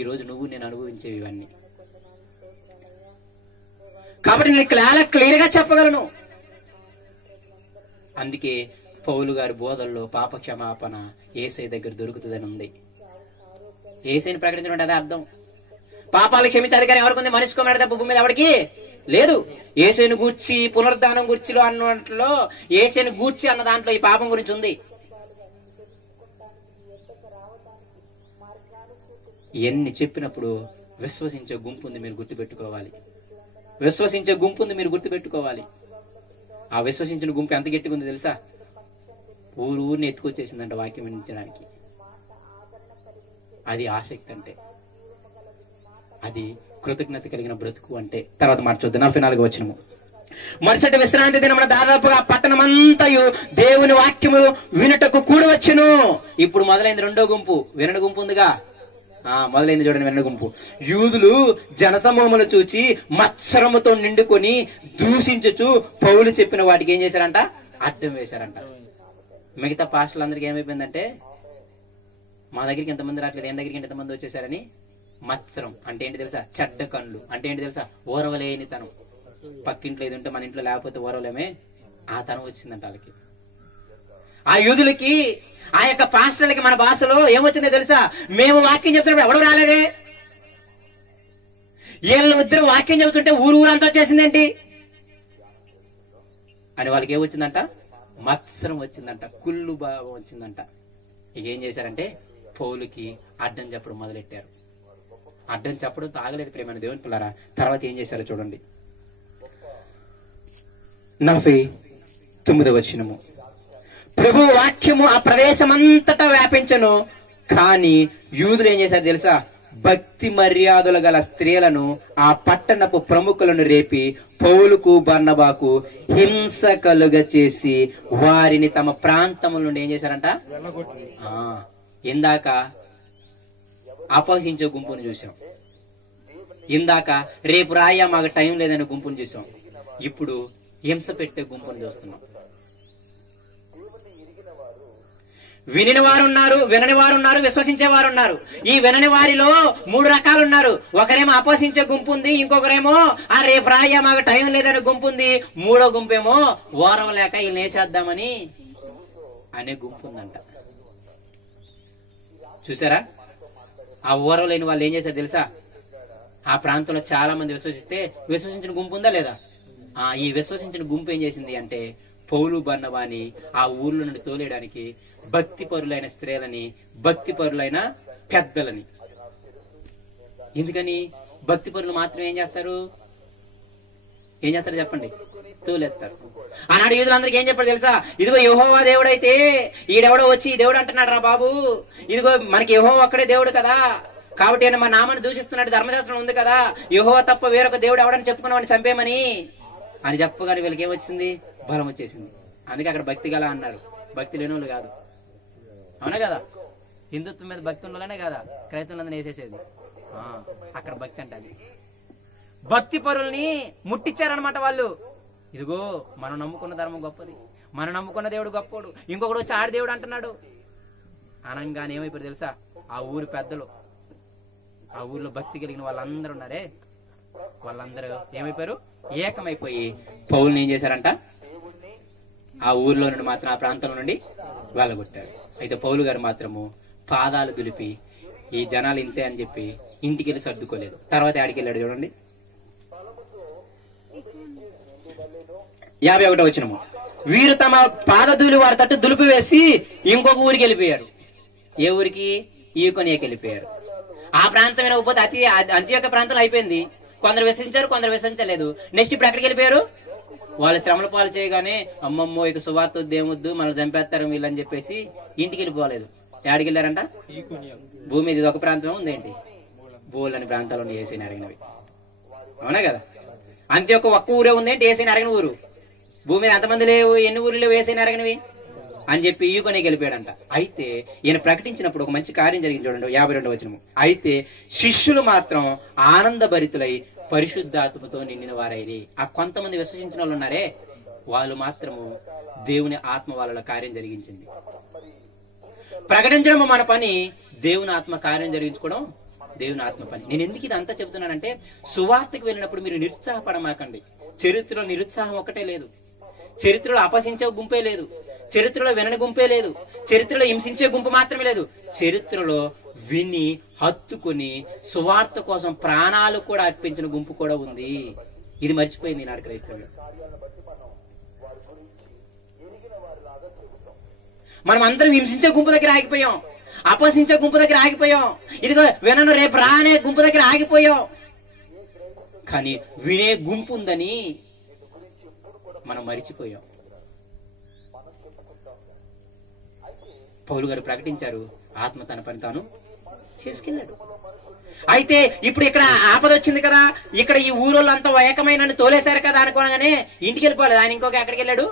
ఈరోజు నువ్వు నేను అనుభవించేవి ఇవన్నీ. కాబట్టి నేను క్లియర్ గా చెప్పగలను. అందుకే పౌలు గారి బోధల్లో పాప క్షమాపణ యేసయ్య దగ్గర దొరుకుతుందని ఉంది. యేసయ్యని ప్రకటించడం అంటే అదే అర్థం. పాపాలు క్షమించే అధికారం ఎవరికి ఉంది? మనిషికోమేడ భూమి మీద ఎవరికి లేదు. యేసయ్యను గూర్చి పునరుద్ధానం గుర్చిలో అన్నట్లో యేసయ్యను గూర్చి అన్న దాంట్లో ఈ పాపం గురించి ఉంది. ఎన్ని చెప్పినప్పుడు విశ్వసించే గుంపు ఉంది, మీరు గుర్తుపెట్టుకోవాలి. విశ్వసించే గుంపు ఉంది, మీరు గుర్తుపెట్టుకోవాలి. ఆ విశ్వసించిన గుంపు ఎంత గట్టిగా ఉంది తెలుసా? ఊరిని ఎత్తుకొచ్చేసిందంట వాక్యం వినించడానికి. అది ఆసక్తి అంటే, అది కృతజ్ఞత కలిగిన బ్రతుకు అంటే. తర్వాత మాట చూద్దాం, 44వ వచనము. మరుసటి విశ్రాంతి దినమున దాదాపుగా పట్టణమంతయు దేవుని వాక్యము వినుటకు కూడవచ్చును. ఇప్పుడు మొదలైంది రెండో గుంపు, వినని గుంపు ఉందిగా. మొదలైంది చూడండి, వినని గుంపు. యూదులు జనసమూహములు చూచి మత్సరముతో నిండుకొని దూషించుచు పౌలు చెప్పిన వాటికి ఏం చేశారంట? అడ్డం వేశారంట. మిగతా పాస్టర్లందరికీ ఏమైపోయిందంటే, మా దగ్గరికి ఎంతమంది రావట్లేదు, ఏం దగ్గరికి ఎంతమంది వచ్చేసారని మత్సరం అంటే ఏంటి తెలుసా? చెడ్డ కళ్ళు అంటే ఏంటి తెలుసా? ఓరవలేని తనం. పక్కింట్లో ఏది ఉంటే మన ఇంట్లో లేకపోతే ఓరవలేమే, ఆ తనం వచ్చిందంట వాళ్ళకి. ఆ యూదులకి, ఆ యొక్క పాస్టర్లకి మన భాషలో ఏమొచ్చిందో తెలుసా? మేము వాక్యం చెప్తున్నప్పుడు ఎవడు రాలేదే, వీళ్ళు ఇద్దరు వాక్యం చెబుతుంటే ఊరంతా వచ్చేసిందేంటి అని వాళ్ళకి ఏమొచ్చిందంట? మత్సరం వచ్చిందంట, కుళ్ళు భావం వచ్చిందంట. ఇక ఏం చేశారంటే పౌలుకి అడ్డం చెప్పడం మొదలెట్టారు. అడ్డం చెప్పడం తాగలేదు ప్రేమైన దేవుని పిల్లరా. తర్వాత ఏం చేశారో చూడండి, 49వ వచనము. ప్రభు వాక్యము ఆ ప్రదేశమంతటా వ్యాపించను, కానీ యూదులు ఏం చేశారు తెలుసా? భక్తి మర్యాదలు గల స్త్రీలను, ఆ పట్టణపు ప్రముఖులను రేపి పౌలుకు బర్నబాకు హింస కలుగ చేసి వారిని తమ ప్రాంతముల నుండి ఏం చేశారంట? ఇందాక అపహసించే గుంపును చూసాం, ఇందాక రేపు రాయ్యా మాకు టైం లేదనే గుంపును చూసాం, ఇప్పుడు హింస పెట్టే గుంపును చూస్తున్నాం. వినిన వారు ఉన్నారు, వినని వారు ఉన్నారు, విశ్వసించే వారు ఉన్నారు. ఈ వినని వారిలో 3 రకాలు ఉన్నారు. ఒకరేమో అపహసించే గుంపు ఉంది, ఇంకొకరేమో ఆ రేపు రాయ్యా మాకు టైం లేదనే గుంపు ఉంది, మూడో గుంపేమో ఓరం లేక వీళ్ళని వేసేద్దామని అనే గుంపు ఉందంట. చూసారా? ఆ ఓరం లేని వాళ్ళు ఏం చేశారు తెలుసా? ఆ ప్రాంతంలో చాలా మంది విశ్వసిస్తే విశ్వసించిన గుంపు ఉందా లేదా? ఈ విశ్వసించిన గుంపు ఏం చేసింది అంటే పౌలు బర్నబాని ఆ ఊర్లో నుండి తోలేయడానికి భక్తి పరులైన స్త్రీలని, భక్తి పరులైన పెద్దలని. ఎందుకని? భక్తి పరులు మాత్రం ఏం చేస్తారు చెప్పండి? తోలేస్తారు. ఆనాడు యూదులందరికీ ఏం చెప్పారు తెలుసా? ఇదిగో యెహోవా దేవుడైతే ఈడెవడో వచ్చి దేవుడు అంటున్నాడు రా బాబు, ఇదిగో మనకి యెహోవా ఒక్కడే దేవుడు కదా, కాబట్టి ఆయన మా నామాన్ని దూషిస్తున్నాడు, ధర్మశాస్త్రం ఉంది కదా, యెహోవా తప్ప వేరొక దేవుడు ఎవడని చెప్పుకున్నామని చంపేమని అని చెప్పగానే వీళ్ళకి ఏమొచ్చింది? బలం వచ్చేసింది. అందుకే అక్కడ భక్తి గల అన్నారు, భక్తి లేని వాళ్ళు కాదు. అవునా కదా? హిందుత్వం మీద భక్తి ఉన్నోళ్ళనే కదా క్రైస్తవులందరినీ వేసేసేది. అక్కడ భక్తి అంటే అది. భక్తి పరుల్ని ముట్టించారనమాట వాళ్ళు. ఇదిగో మనం నమ్ముకున్న ధర్మం గొప్పది, మనం నమ్ముకున్న దేవుడు గొప్పోడు, ఇంకొకడు వచ్చి ఆడి దేవుడు అంటున్నాడు అనగానే ఏమైపోయారు తెలుసా? ఆ ఊరి పెద్దలు, ఆ ఊర్లో భక్తి కలిగిన వాళ్ళందరూ ఉన్నారే, వాళ్ళందరూ ఏమైపోయారు? ఏకమైపోయి పౌల్ని ఏం చేశారంట? ఆ ఊర్లో నుండి మాత్రం, ఆ ప్రాంతంలో నుండి వెళ్ళగొట్టారు. అయితే పౌలు గారు మాత్రము పాదాలు దులిపి ఈ జనాలు ఇంతే అని చెప్పి ఇంటికి వెళ్ళి సర్దుకోలేదు. తర్వాత ఆడికి వెళ్ళాడు చూడండి, 51వ వచనము. వీరు తమ పాదధూళి వారి తట్టు దులిపి వేసి ఇంకొక ఊరికి వెళ్ళిపోయారు. ఏ ఊరికి? ఈకొనియకి వెళ్ళిపోయారు. ఆ ప్రాంతం వినకపోతే అంత్యోక ప్రాంతంలో అయిపోయింది. కొందరు విశ్వసించారు, కొందరు విశ్వసించలేదు. నెక్స్ట్ ఇప్పుడు ఎక్కడికి వెళ్ళిపోయారు? వాళ్ళు శ్రమల పాలు చేయగానే అమ్మమ్మో ఇక సువార్త దేమొద్దు, మనల్ని చంపేస్తారు వీళ్ళని చెప్పేసి ఇంటికి వెళ్ళిపోలేదు. ఎక్కడికి వెళ్ళారంట? భూమి మీద ఒక ప్రాంతమే ఉందేంటి? బోలని ప్రాంతాల్లో ఏసైని అరిగినవి. అవునా కదా? అంత్యోక ఒక్క ఊరే ఉందేంటి ఏసైని అరిగిన ఊరు? భూమి మీద ఎంతమంది లేవు, ఎన్ని ఊర్లు లేవు ఏసైని అరిగినవి అని చెప్పి ఈకొనే గెలిపాడంట. అయితే ఈయన ప్రకటించినప్పుడు ఒక మంచి కార్యం జరిగింది చూడండి, 52వ వచనము. అయితే శిష్యులు మాత్రం ఆనంద భరితులై పరిశుద్ధాత్మతో నిండిన వారైరి. ఆ కొంతమంది విశ్వసించిన వాళ్ళు ఉన్నారే, వాళ్ళు మాత్రము దేవుని ఆత్మ వాళ్ళలో కార్యం జరిగించింది. ప్రకటించడం మన పని, దేవుని ఆత్మ కార్యం జరిగించుకోవడం దేవుని ఆత్మ పని. నేను ఎందుకు ఇది అంతా చెబుతున్నానంటే, సువార్తకు వెళ్ళినప్పుడు మీరు నిరుత్సాహపడమాకండి. చరిత్రలో నిరుత్సాహం ఒకటే లేదు, చరిత్రలో అపహసించే గుంపే లేదు, చరిత్రలో వినని గుంపే లేదు, చరిత్రలో హింసించే గుంపు మాత్రమే లేదు. చరిత్రలో విని హత్తుకుని సువార్త కోసం ప్రాణాలు కూడా అర్పించిన గుంపు కూడా ఉంది. ఇది మర్చిపోయింది ఈనాడు క్రైస్తవులు. మనం అందరం హింసించే గుంపు దగ్గర ఆగిపోయాం, అపహసించే గుంపు దగ్గర ఆగిపోయాం, ఇదిగో వినను రేపు రా అనే గుంపు దగ్గర ఆగిపోయాం. కానీ వినే గుంపు ఉందని మనం మరిచిపోయాం. పౌలు గారు ప్రకటించారు, ఆత్మ తన పని తాను చేసుకెళ్ళాడు. అయితే ఇప్పుడు ఇక్కడ ఆపద వచ్చింది కదా, ఇక్కడ ఈ ఊరోళ్ళంతా ఏకమైన తోలేశారు కదా అనుకోగానే ఇంటికి వెళ్ళిపోలేదు. ఆయన ఎక్కడికి వెళ్ళాడు,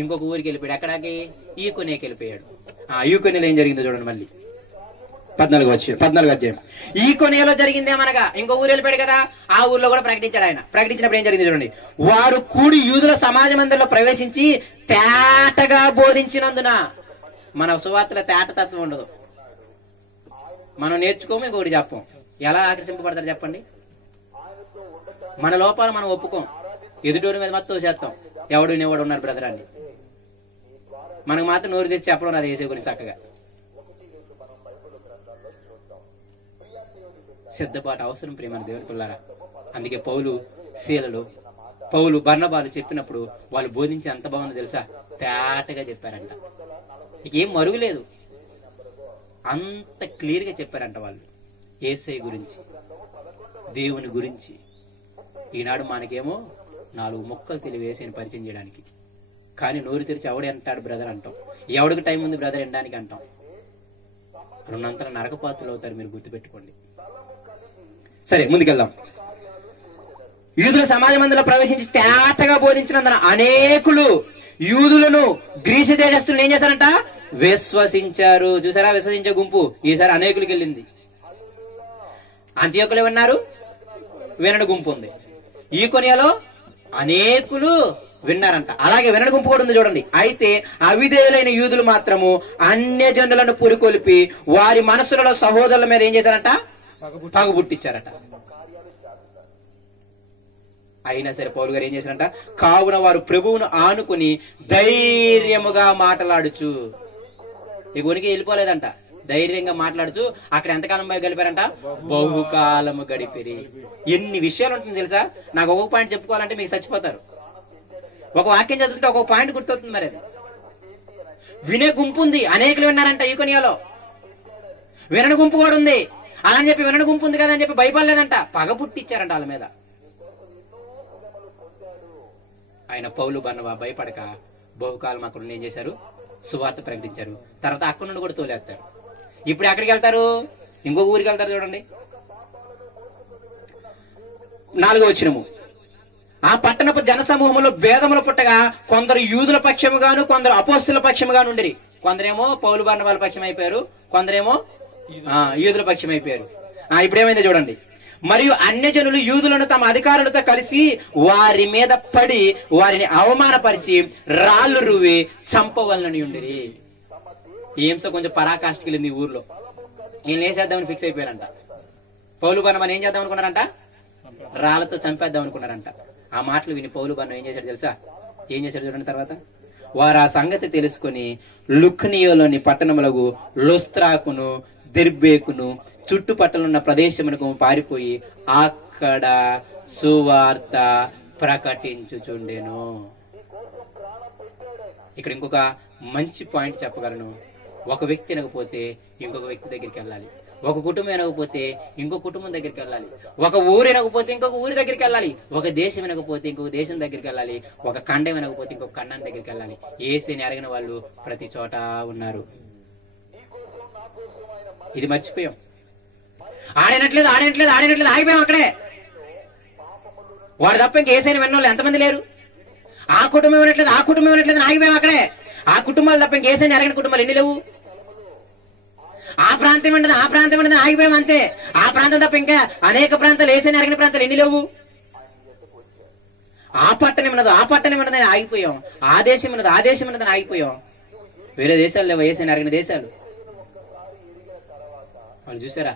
ఇంకొక ఊరికి వెళ్ళిపోయాడు. ఎక్కడికి? ఈకొనేకి వెళ్ళిపోయాడు. ఈకొనేలో ఏం జరిగిందో చూడండి మళ్ళీ 14 అధ్యాయం. ఈకొనేలో జరిగిందేమనగా ఇంకో ఊరు వెళ్ళిపోయాడు కదా, ఆ ఊర్లో కూడా ప్రకటించాడు ఆయన. ప్రకటించినప్పుడు ఏం జరిగింది చూడండి. వారు కూడి యూదుల సమాజ మందిరంలో ప్రవేశించి తేటగా బోధించినందున. మన సువార్తలో తేట తత్వం ఉండదు, మనం నేర్చుకోము, ఇంకొకటి చెప్పం. ఎలా ఆకర్షింపబడతారు చెప్పండి? మన లోపాలు మనం ఒప్పుకోం, ఎదుటోరి మీద మొత్తం చేస్తాం. ఎవడు నేవాడు ఉన్నారు బ్రదర్ అని. మనకు మాత్రం నోరు తెచ్చి చెప్పడం అది వేసే గురించి చక్కగా. సిద్ధపాటు అవసరం ప్రియమైన దేవుని పిల్లారా. అందుకే పౌలు శీలలు, పౌలు బర్నబాలు చెప్పినప్పుడు వాళ్ళు బోధించి ఎంత బాగుందో తెలుసా? తేటగా చెప్పారంట, ఏం మరుగులేదు, అంత క్లియర్ గా చెప్పారంట వాళ్ళు యేసయ్య గురించి, దేవుని గురించి. ఈనాడు మనకేమో 4 ముక్కలు తెలివేసి పరిచయం చేయడానికి, కానీ నోరు తెరిచి ఎవడు అంటాడు బ్రదర్ అంటాం, ఎవడికి టైం ఉంది బ్రదర్ అనడానికి అంటాం. రెండంతర నరకపాత్రలు అవుతారు, మీరు గుర్తుపెట్టుకోండి. సరే ముందుకెళ్దాం. యూదుల సమాజ మందిలో ప్రవేశించి తేటగా బోధించినందున అనేకులు యూదులను గ్రీసు దేశస్తులను ఏం చేశారంట? విశ్వసించారు. చూసారా, విశ్వసించే గుంపు ఈసారి అనేకులకి వెళ్ళింది. అంత్యోకులు విన్నారు, వినడు గుంపు ఉంది. ఈకొనియాలో అనేకులు విన్నారంట, అలాగే వినడు గుంపు కూడా ఉంది చూడండి. అయితే అవిధేయులైన యూదులు మాత్రము అన్యజనులను పురికొల్పి వారి మనసులలో సహోదరుల మీద ఏం చేశారంట? పగ పుట్టించారట. అయినా సరే పౌలు గారు ఏం చేశారంట? కావున వారు ప్రభువును ఆనుకుని ధైర్యముగా మాట్లాడుచు, ఈ గునికి వెళ్ళిపోలేదంట, ధైర్యంగా మాట్లాడుచు అక్కడ ఎంతకాలం గడిపారంట? బహుకాలము గడిపిరి. ఎన్ని విషయాలు ఉంటుంది తెలుసా? నాకు ఒక్కొక్క పాయింట్ చెప్పుకోవాలంటే మీకు చచ్చిపోతారు. ఒక వాక్యం చదువుతుంటే ఒక్కొక్క పాయింట్ గుర్తవుతుంది. మరి అది వినే గుంపు ఉంది, అనేకులు విన్నారంట ఈకొనియాలో. వినని గుంపు కూడా ఉంది, అలా అని చెప్పి వినని గుంపు ఉంది కదా అని చెప్పి భయపడలేదంట, పగ పుట్టించారంట వాళ్ళ మీద. ఆయన పౌలు బర్నబా భయపడక బహుకాలం అక్కడ ఏం చేశారు? సువార్త ప్రకటించారు. తర్వాత అక్కడ నుండి కూడా తోలేస్తారు. ఇప్పుడు ఎక్కడికి వెళ్తారు? ఇంకొక ఊరికి వెళ్తారు. చూడండి 4వ వచనము. ఆ పట్టణపు జన సమూహంలో భేదములు పుట్టగా కొందరు యూదుల పక్షముగాను కొందరు అపోస్తుల పక్షముగాను ఉండిరి. కొందరేమో పౌలు బర్నబాల పక్షం అయిపోయారు, కొందరేమో యూదుల పక్షం అయిపోయారు. ఇప్పుడేమైందో చూడండి. మరియు అన్యజనులు యూదులను తమ అధికారులతో కలిసి వారి మీద పడి వారిని అవమానపరిచి రాళ్లు రువి చంపవలనని ఉండిరి. ఈ హింస కొంచెం పరాకాష్ఠకి వెళ్ళింది ఈ ఊర్లో. నేను ఏం చేద్దామని ఫిక్స్ అయిపోయారంట. పౌలు బర్నబాని ఏం చేద్దాం అనుకున్నారంట? రాళ్లతో చంపేద్దాం అనుకున్నారంట. ఆ మాటలు విని పౌలు బర్నబా ఏం చేశాడు తెలుసా? ఏం చేశాడు చూడండి. తర్వాత వారు ఆ సంగతి తెలుసుకుని లుక్నియోలోని పట్టణములకు లుస్త్రాకును దెర్బేకును చుట్టుపక్కలున్న ప్రదేశమునకు పారిపోయి అక్కడ సువార్త ప్రకటించుచుండెను. ఇక్కడ ఇంకొక మంచి పాయింట్ చెప్పగలను. ఒక వ్యక్తి వినకపోతే ఇంకొక వ్యక్తి దగ్గరికి వెళ్ళాలి, ఒక కుటుంబం వినకపోతే ఇంకొక కుటుంబం దగ్గరికి వెళ్ళాలి, ఒక ఊరు వినకపోతే ఇంకొక ఊరి దగ్గరికి వెళ్ళాలి, ఒక దేశం వినకపోతే ఇంకొక దేశం దగ్గరికి వెళ్ళాలి, ఒక ఖండం వినకపోతే ఇంకొక ఖండం దగ్గరికి వెళ్ళాలి. యేసుని ఎరగిన వాళ్ళు ప్రతి చోట ఉన్నారు. ఇది మర్చిపోయాం. ఆడనట్లేదు ఆగిపోయాం అక్కడే. వాడు తప్ప ఇంక యేసుని విన్న వాళ్ళు ఎంతమంది లేరు? ఆ కుటుంబం వినట్లేదు ఆగిపోయాం అక్కడే. ఆ కుటుంబాలు తప్ప ఇంక యేసుని ఎరగిన కుటుంబాలు ఎన్ని లేవు? ఆ ప్రాంతం ఉండదు ఆగిపోయాం అంతే. ఆ ప్రాంతం తప్ప ఇంకా అనేక ప్రాంతాలు యేసుని ఎరగిన ప్రాంతాలు ఎన్ని లేవు? ఆ పట్టణం ఉన్నదని ఆగిపోయాం, ఆ దేశం ఉన్నదని ఆగిపోయాం. వేరే దేశాలు లేవు, వేసిన అరిగిన దేశాలు. వాళ్ళు చూసారా,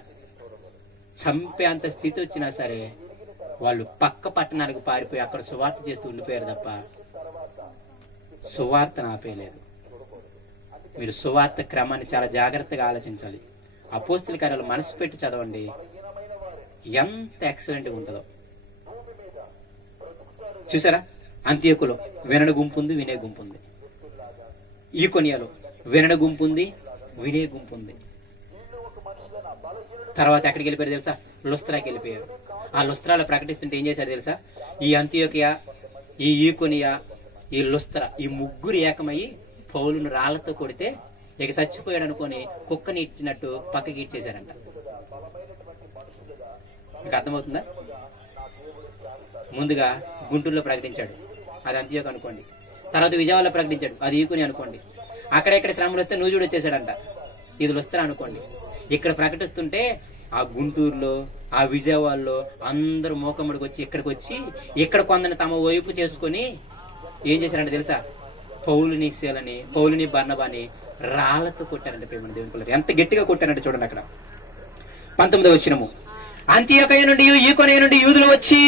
చంపే అంత స్థితి వచ్చినా సరే వాళ్ళు పక్క పట్టణానికి పారిపోయి అక్కడ సువార్త చేస్తూ ఉండిపోయారు తప్ప సువార్తను ఆపేయలేదు. మీరు సువార్త క్రమాన్ని చాలా జాగ్రత్తగా ఆలోచించాలి. అపోస్తుల కార్యాలు మనసు పెట్టి చదవండి, ఎంత ఎక్సలెంట్ గా ఉంటుందో. చూసారా, అంత్యోకులో వినడు గుంపు ఉంది, వినే గుంపు ఉంది. ఈకొనియాలో వినడు గుంపు ఉంది, వినే గుంపు ఉంది. తర్వాత ఎక్కడికి వెళ్ళిపోయారు తెలుసా? లుస్త్రాకి వెళ్ళిపోయారు. ఆ లుస్త్రాలో ప్రకటిస్తుంటే ఏం చేశారు తెలుసా? ఈ అంత్యోకియా, ఈ ఈకొనియా, ఈ లుస్త్రా, ఈ ముగ్గురు ఏకమయ్యి పౌలును రాళ్లతో కొడితే ఇక చచ్చిపోయాడు అనుకుని కుక్కని ఇచ్చినట్టు పక్కకి ఇచ్చేశారంట. మీకు అర్థమవుతుందా? ముందుగా గుంటూరులో ప్రకటించాడు, అది అంత్యోక అనుకోండి. తర్వాత విజయవాడలో ప్రకటించాడు, అది ఈకుని అనుకోండి. అక్కడెక్కడ శ్రమలు వస్తే నూజుడు వచ్చేసాడంట, ఇది లుస్త్రా అనుకోండి. ఇక్కడ ప్రకటిస్తుంటే ఆ గుంటూరులో, ఆ విజయవాడలో అందరూ మోకమ్మడికి వచ్చి ఇక్కడికి వచ్చి ఇక్కడ కొందరిని తమ వైపు చేసుకుని ఏం చేశారంటే తెలుసా? పౌలుని బర్నబాని రాళ్లతో కొట్టారంటే ప్రేమ దేవుని పిల్లలు. ఎంత గట్టిగా కొట్టారంటే చూడండి అక్కడ 19వ వచనము. అంత్యోకయ నుండి ఈకొనియ నుండి యూదులు వచ్చి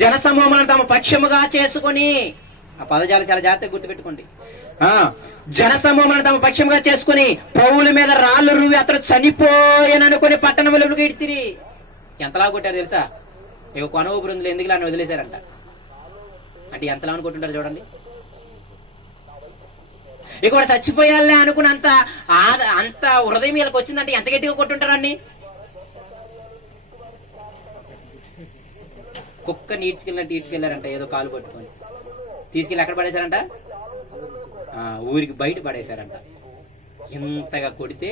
జనసమూహములను తమ పక్షముగా చేసుకుని, ఆ పదజాలు చాలా జాగ్రత్తగా గుర్తుపెట్టుకోండి. జనసమూహములను తమ పక్షముగా చేసుకుని పౌలు మీద రాళ్లు రువి అతడు చనిపోయాననుకుని పట్టణములకు ఇడితిరి. ఎంతలా కొట్టారు తెలుసా? ఇక కొన ఊపిరిందులు ఎందుకు ఇలా వదిలేశారంట. అంటే ఎంతలా అనుకుంటుంటారు చూడండి. ఇక కూడా చచ్చిపోయాలే అనుకున్నంత అంత హృదయం వీళ్ళకి వచ్చిందంటే ఎంత గట్టిగా కొట్టుంటారు అన్ని. కుక్క నీడ్చుకెళ్ళినట్టు ఈడ్చుకెళ్లారంట, ఏదో కాలు పట్టుకొని తీసుకెళ్లి ఎక్కడ పడేశారంట? ఊరికి బయట పడేశారంట. ఇంతగా కొడితే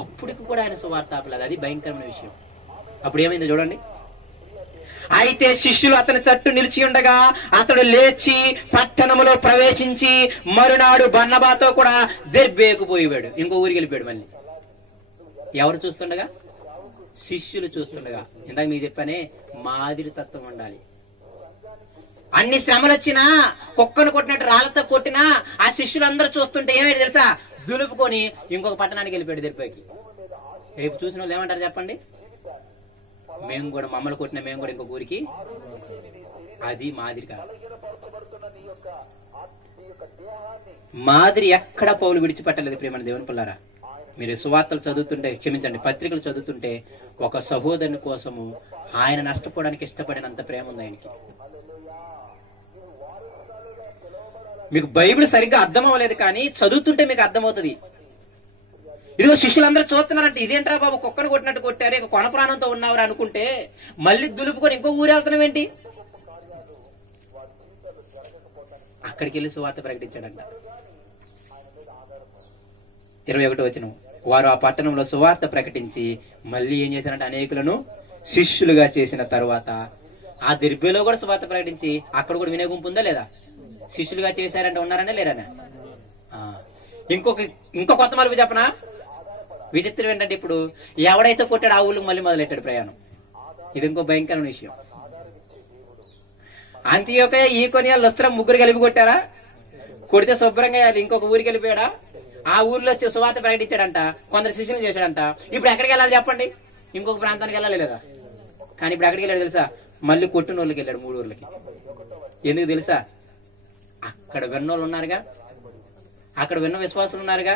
అప్పటికి కూడా ఆయన సువార్త ఆపలేదు. అది భయంకరమైన విషయం. అప్పుడు ఏమైందో చూడండి. అయితే శిష్యులు అతని తట్టు నిలిచి ఉండగా అతడు లేచి పట్టణములో ప్రవేశించి మరునాడు బర్నబాతో కూడా దెర్బేకు పోయివాడు. ఇంకో ఊరికి వెళ్ళిపోయాడు. మళ్ళీ ఎవరు చూస్తుండగా? శిష్యులు చూస్తుండగా. ఇందాక మీకు చెప్పానే, మాదిరి తత్వం ఉండాలి. అన్ని శ్రమలు వచ్చినా, కుక్కను కొట్టినట్టు రాళ్లతో కొట్టినా ఆ శిష్యులందరూ చూస్తుంటే ఏమైంది తెలుసా? దులుపుకొని ఇంకొక పట్టణానికి వెళ్ళిపోయాడు దెర్బేకి. రేపు చూసిన వాళ్ళు ఏమంటారు చెప్పండి? మేము కూడా మమ్మల్ని కొట్టిన మేము కూడా ఇంకొక ఊరికి. అది మాదిరి కాదు. మాదిరి ఎక్కడ పౌలు విడిచిపెట్టలేదు ప్రేమని దేవుని పిల్లారా. మీరు సువార్తలు చదువుతుంటే, క్షమించండి, పత్రికలు చదువుతుంటే ఒక సహోదరుని కోసము ఆయన నష్టపోవడానికి ఇష్టపడినంత ప్రేమ ఉంది ఆయనకి. మీకు బైబిల్ సరిగ్గా అర్థం అవ్వలేదు కానీ చదువుతుంటే మీకు అర్థమవుతుంది. ఇదిగో శిష్యులందరూ చూస్తున్నారంటే ఇదేంట్రా బాబు, కుక్కను కొట్టినట్టు కొట్టారు, ఇక కొన ప్రాణంతో ఉన్నవారు అనుకుంటే మళ్ళీ దులుపుకొని ఇంకో ఊరు వెళ్తున్నాం ఏంటి? అక్కడికి వెళ్ళి సువార్త ప్రకటించాడంట. 21వ వచనం. వారు ఆ పట్టణంలో సువార్త ప్రకటించి మళ్ళీ ఏం చేశారంటే అనేకులను శిష్యులుగా చేసిన తర్వాత ఆ దెర్బేలో కూడా సువార్త ప్రకటించి అక్కడ కూడా వినే గుంపు ఉందా లేదా? శిష్యులుగా చేశారంటే ఉన్నారనే లేరనే. ఇంకో కొత్త మలుపు చెప్పనా? విచిత్రం ఏంటంటే ఇప్పుడు ఎవడైతే కొట్టాడు ఆ ఊళ్ళకి మళ్ళీ మొదలెట్టాడు ప్రయాణం. ఇది ఇంకో భయంకరమైన విషయం. అంత్యోకయ, ఈకొనియ, లుస్త్రా ముగ్గురు కలిపి కొట్టారా? కొడితే శుభ్రంగా ఇంకొక ఊరికి వెళ్ళిపోయాడా? ఆ ఊర్లో వచ్చి సువార్త ప్రకటించాడంట, కొందరు శిష్యులు చేశాడంట. ఇప్పుడు ఎక్కడికి వెళ్ళాలి చెప్పండి? ఇంకొక ప్రాంతానికి వెళ్ళాలి లేదా? కానీ ఇప్పుడు ఎక్కడికి వెళ్ళాడు తెలుసా? మళ్ళీ కొట్టిన ఊర్లకి వెళ్ళాడు, 3 ఊర్లకి. ఎందుకు తెలుసా? అక్కడ విన్నోళ్ళు ఉన్నారుగా, అక్కడ విన్న విశ్వాసులు ఉన్నారుగా,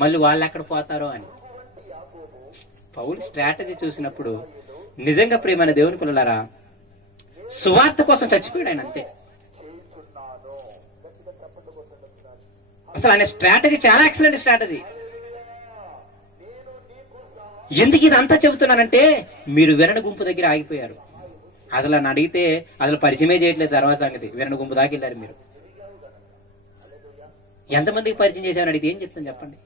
మళ్ళీ వాళ్ళు ఎక్కడ పోతారో అని. పౌలు స్ట్రాటజీ చూసినప్పుడు నిజంగా ప్రియమైన దేవుని పిల్లలారా, సువార్త కోసం చచ్చిపోయాడు ఆయన, అంతే. అసలు ఆయన స్ట్రాటజీ చాలా ఎక్సలెంట్ స్ట్రాటజీ. ఎందుకు ఇదంతా చెబుతున్నానంటే మీరు వినడు గుంపు దగ్గర ఆగిపోయారు. అసలు నన్ను అడిగితే అసలు పరిచయమే చేయట్లేదు తర్వాత సంగతి. వినడు గుంపు దాకా వెళ్ళారు మీరు. ఎంతమందికి పరిచయం చేశామని అడిగితే ఏం చెప్తాను చెప్పండి?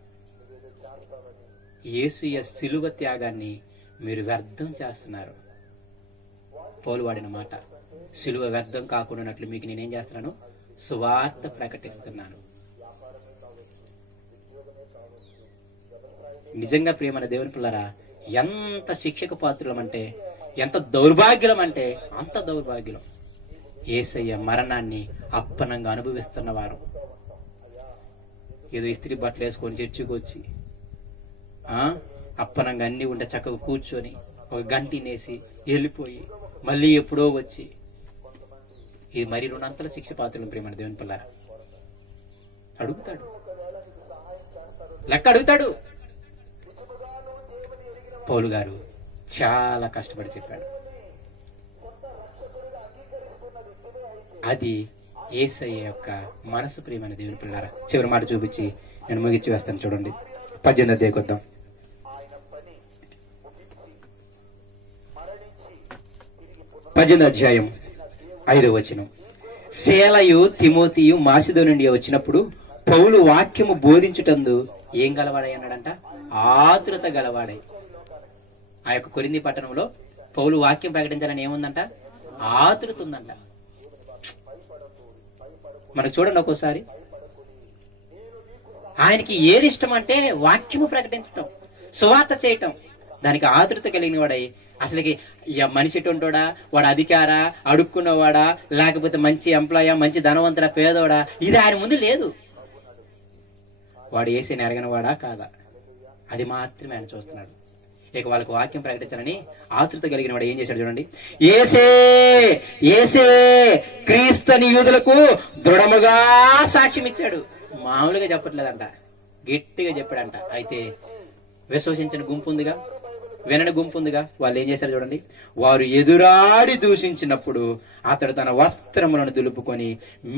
యేసయ్య సిలువ త్యాగాన్ని మీరు వ్యర్థం చేస్తున్నారు. పౌలు వాడిన మాట, సిలువ వ్యర్థం కాకుండానట్లు మీకు నేనేం చేస్తున్నాను? సువార్త ప్రకటిస్తున్నాను. నిజంగా ప్రియమైన దేవుని పిల్లరా, ఎంత శిక్షకు పాత్రులం అంటే, ఎంత దౌర్భాగ్యులం అంటే అంత దౌర్భాగ్యులం. యేసయ్య మరణాన్ని అప్పనంగా అనుభవిస్తున్నవారు. ఏదో ఇస్త్రీ బట్టలు వేసుకొని చర్చికి వచ్చి అప్పనంగా అన్ని ఉంటే చక్కగా కూర్చొని ఒక గంటినేసి వెళ్ళిపోయి మళ్ళీ ఎప్పుడో వచ్చి, ఇది మరి 2 అంతల శిక్ష పాత్రలు ప్రేమ దేవుని పిల్లారా. అడుగుతాడు, లెక్క అడుగుతాడు. పౌలు గారు చాలా కష్టపడి చెప్పాడు. అది యేసయ్య యొక్క మనసు ప్రియమైన దేవుని పిల్లారా. చివరి మాట చూపించి నేను ముగించి వేస్తాను చూడండి. 18వ అధ్యాయం కొద్దాం. 18వ అధ్యాయం 5వ వచనం. సేలయు తిమోతియు మాసిదోనియ నుండి వచ్చినప్పుడు పౌలు వాక్యము బోధించుటందు ఏం గలవాడై అన్నాడంట? ఆతురత గలవాడై. ఆ యొక్క కొరింథీ పట్టణంలో పౌలు వాక్యం ప్రకటించాలని ఏముందంట? ఆతురత ఉందంట. మనకు చూడండి ఒక్కోసారి ఆయనకి ఏది ఇష్టం అంటే వాక్యము ప్రకటించటం, సువార్త చేయటం. దానికి ఆతురత కలిగిన వాడై అసలుకి మనిషి ఎటుంటాడా, వాడు అధికారా, అడుక్కున్నవాడా, లేకపోతే మంచి ఎంప్లాయా, మంచి ధనవంతుడా, పేదోడా, ఇది ఆయన ముందు లేదు. వాడు యేసుని ఎరగనవాడా కాదా, అది మాత్రమే ఆయన చూస్తున్నాడు. ఇక వాళ్ళకు వాక్యం ప్రకటించాలని ఆతృత కలిగిన వాడు ఏం చేశాడు చూడండి. యేసే యేసే క్రీస్తుని యూదులకు దృఢముగా సాక్ష్యం ఇచ్చాడు. మామూలుగా చెప్పట్లేదంట, గట్టిగా చెప్పాడంట. అయితే విశ్వసించిన గుంపు ఉందిగా, వినని గుంపు ఉందిగా, వాళ్ళు ఏం చేశారు చూడండి. వారు ఎదురాడి దూషించినప్పుడు అతడు తన వస్త్రములను దులుపుకొని,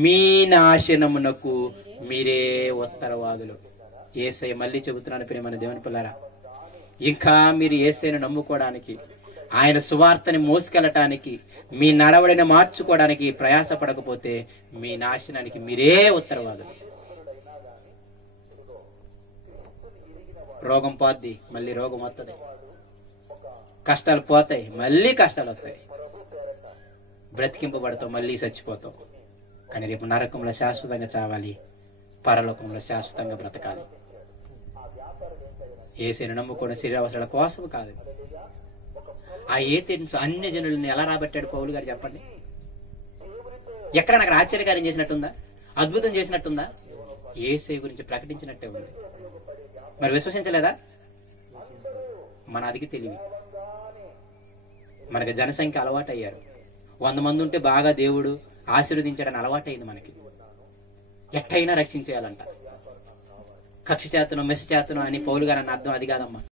మీ నాశనమునకు మీరే ఉత్తరవాదులు. యేసయ్య మళ్ళీ చెబుతున్నాను ప్రియమైన దేవుని పిల్లారా, ఇంకా మీరు యేసయ్యను నమ్ముకోవడానికి, ఆయన సువార్తని మోసుకెళ్ళటానికి, మీ నడవడిని మార్చుకోవడానికి ప్రయాసపడకపోతే మీ నాశనానికి మీరే ఉత్తరవాదులు. రోగం పోద్ది, మళ్ళీ రోగం వస్తుంది. కష్టాలు పోతాయి, మళ్ళీ కష్టాలు వస్తాయి. బ్రతికింపబడతావు, మళ్ళీ చచ్చిపోతావు. కానీ రేపు నరకంలో శాశ్వతంగా చావాలి, పరలోకంలో శాశ్వతంగా బ్రతకాలి. యేసుని నమ్ముకున్న శరీరావసరాల కోసం కాదు. ఆ ఏథెన్స్ అన్య జనులను ఎలా రాబట్టాడు పౌలు గారు చెప్పండి. ఎక్కడ నాకు ఆశ్చర్యకార్యం చేసినట్టుందా, అద్భుతం చేసినట్టుందా? యేసు గురించి ప్రకటించినట్టే ఉంది. మరి విశ్వసించలేదా? మన అదికి తెలివి. మనకి జనసంఖ్య అలవాటు అయ్యారు. 100 మంది ఉంటే బాగా దేవుడు ఆశీర్వదించాడని అలవాటైంది మనకి. ఎట్టయినా రక్షించేయాలంట. కక్ష చేతను మెస్ చేతను అని పౌలు గారు అన్న అర్థం అది కాదమ్మా.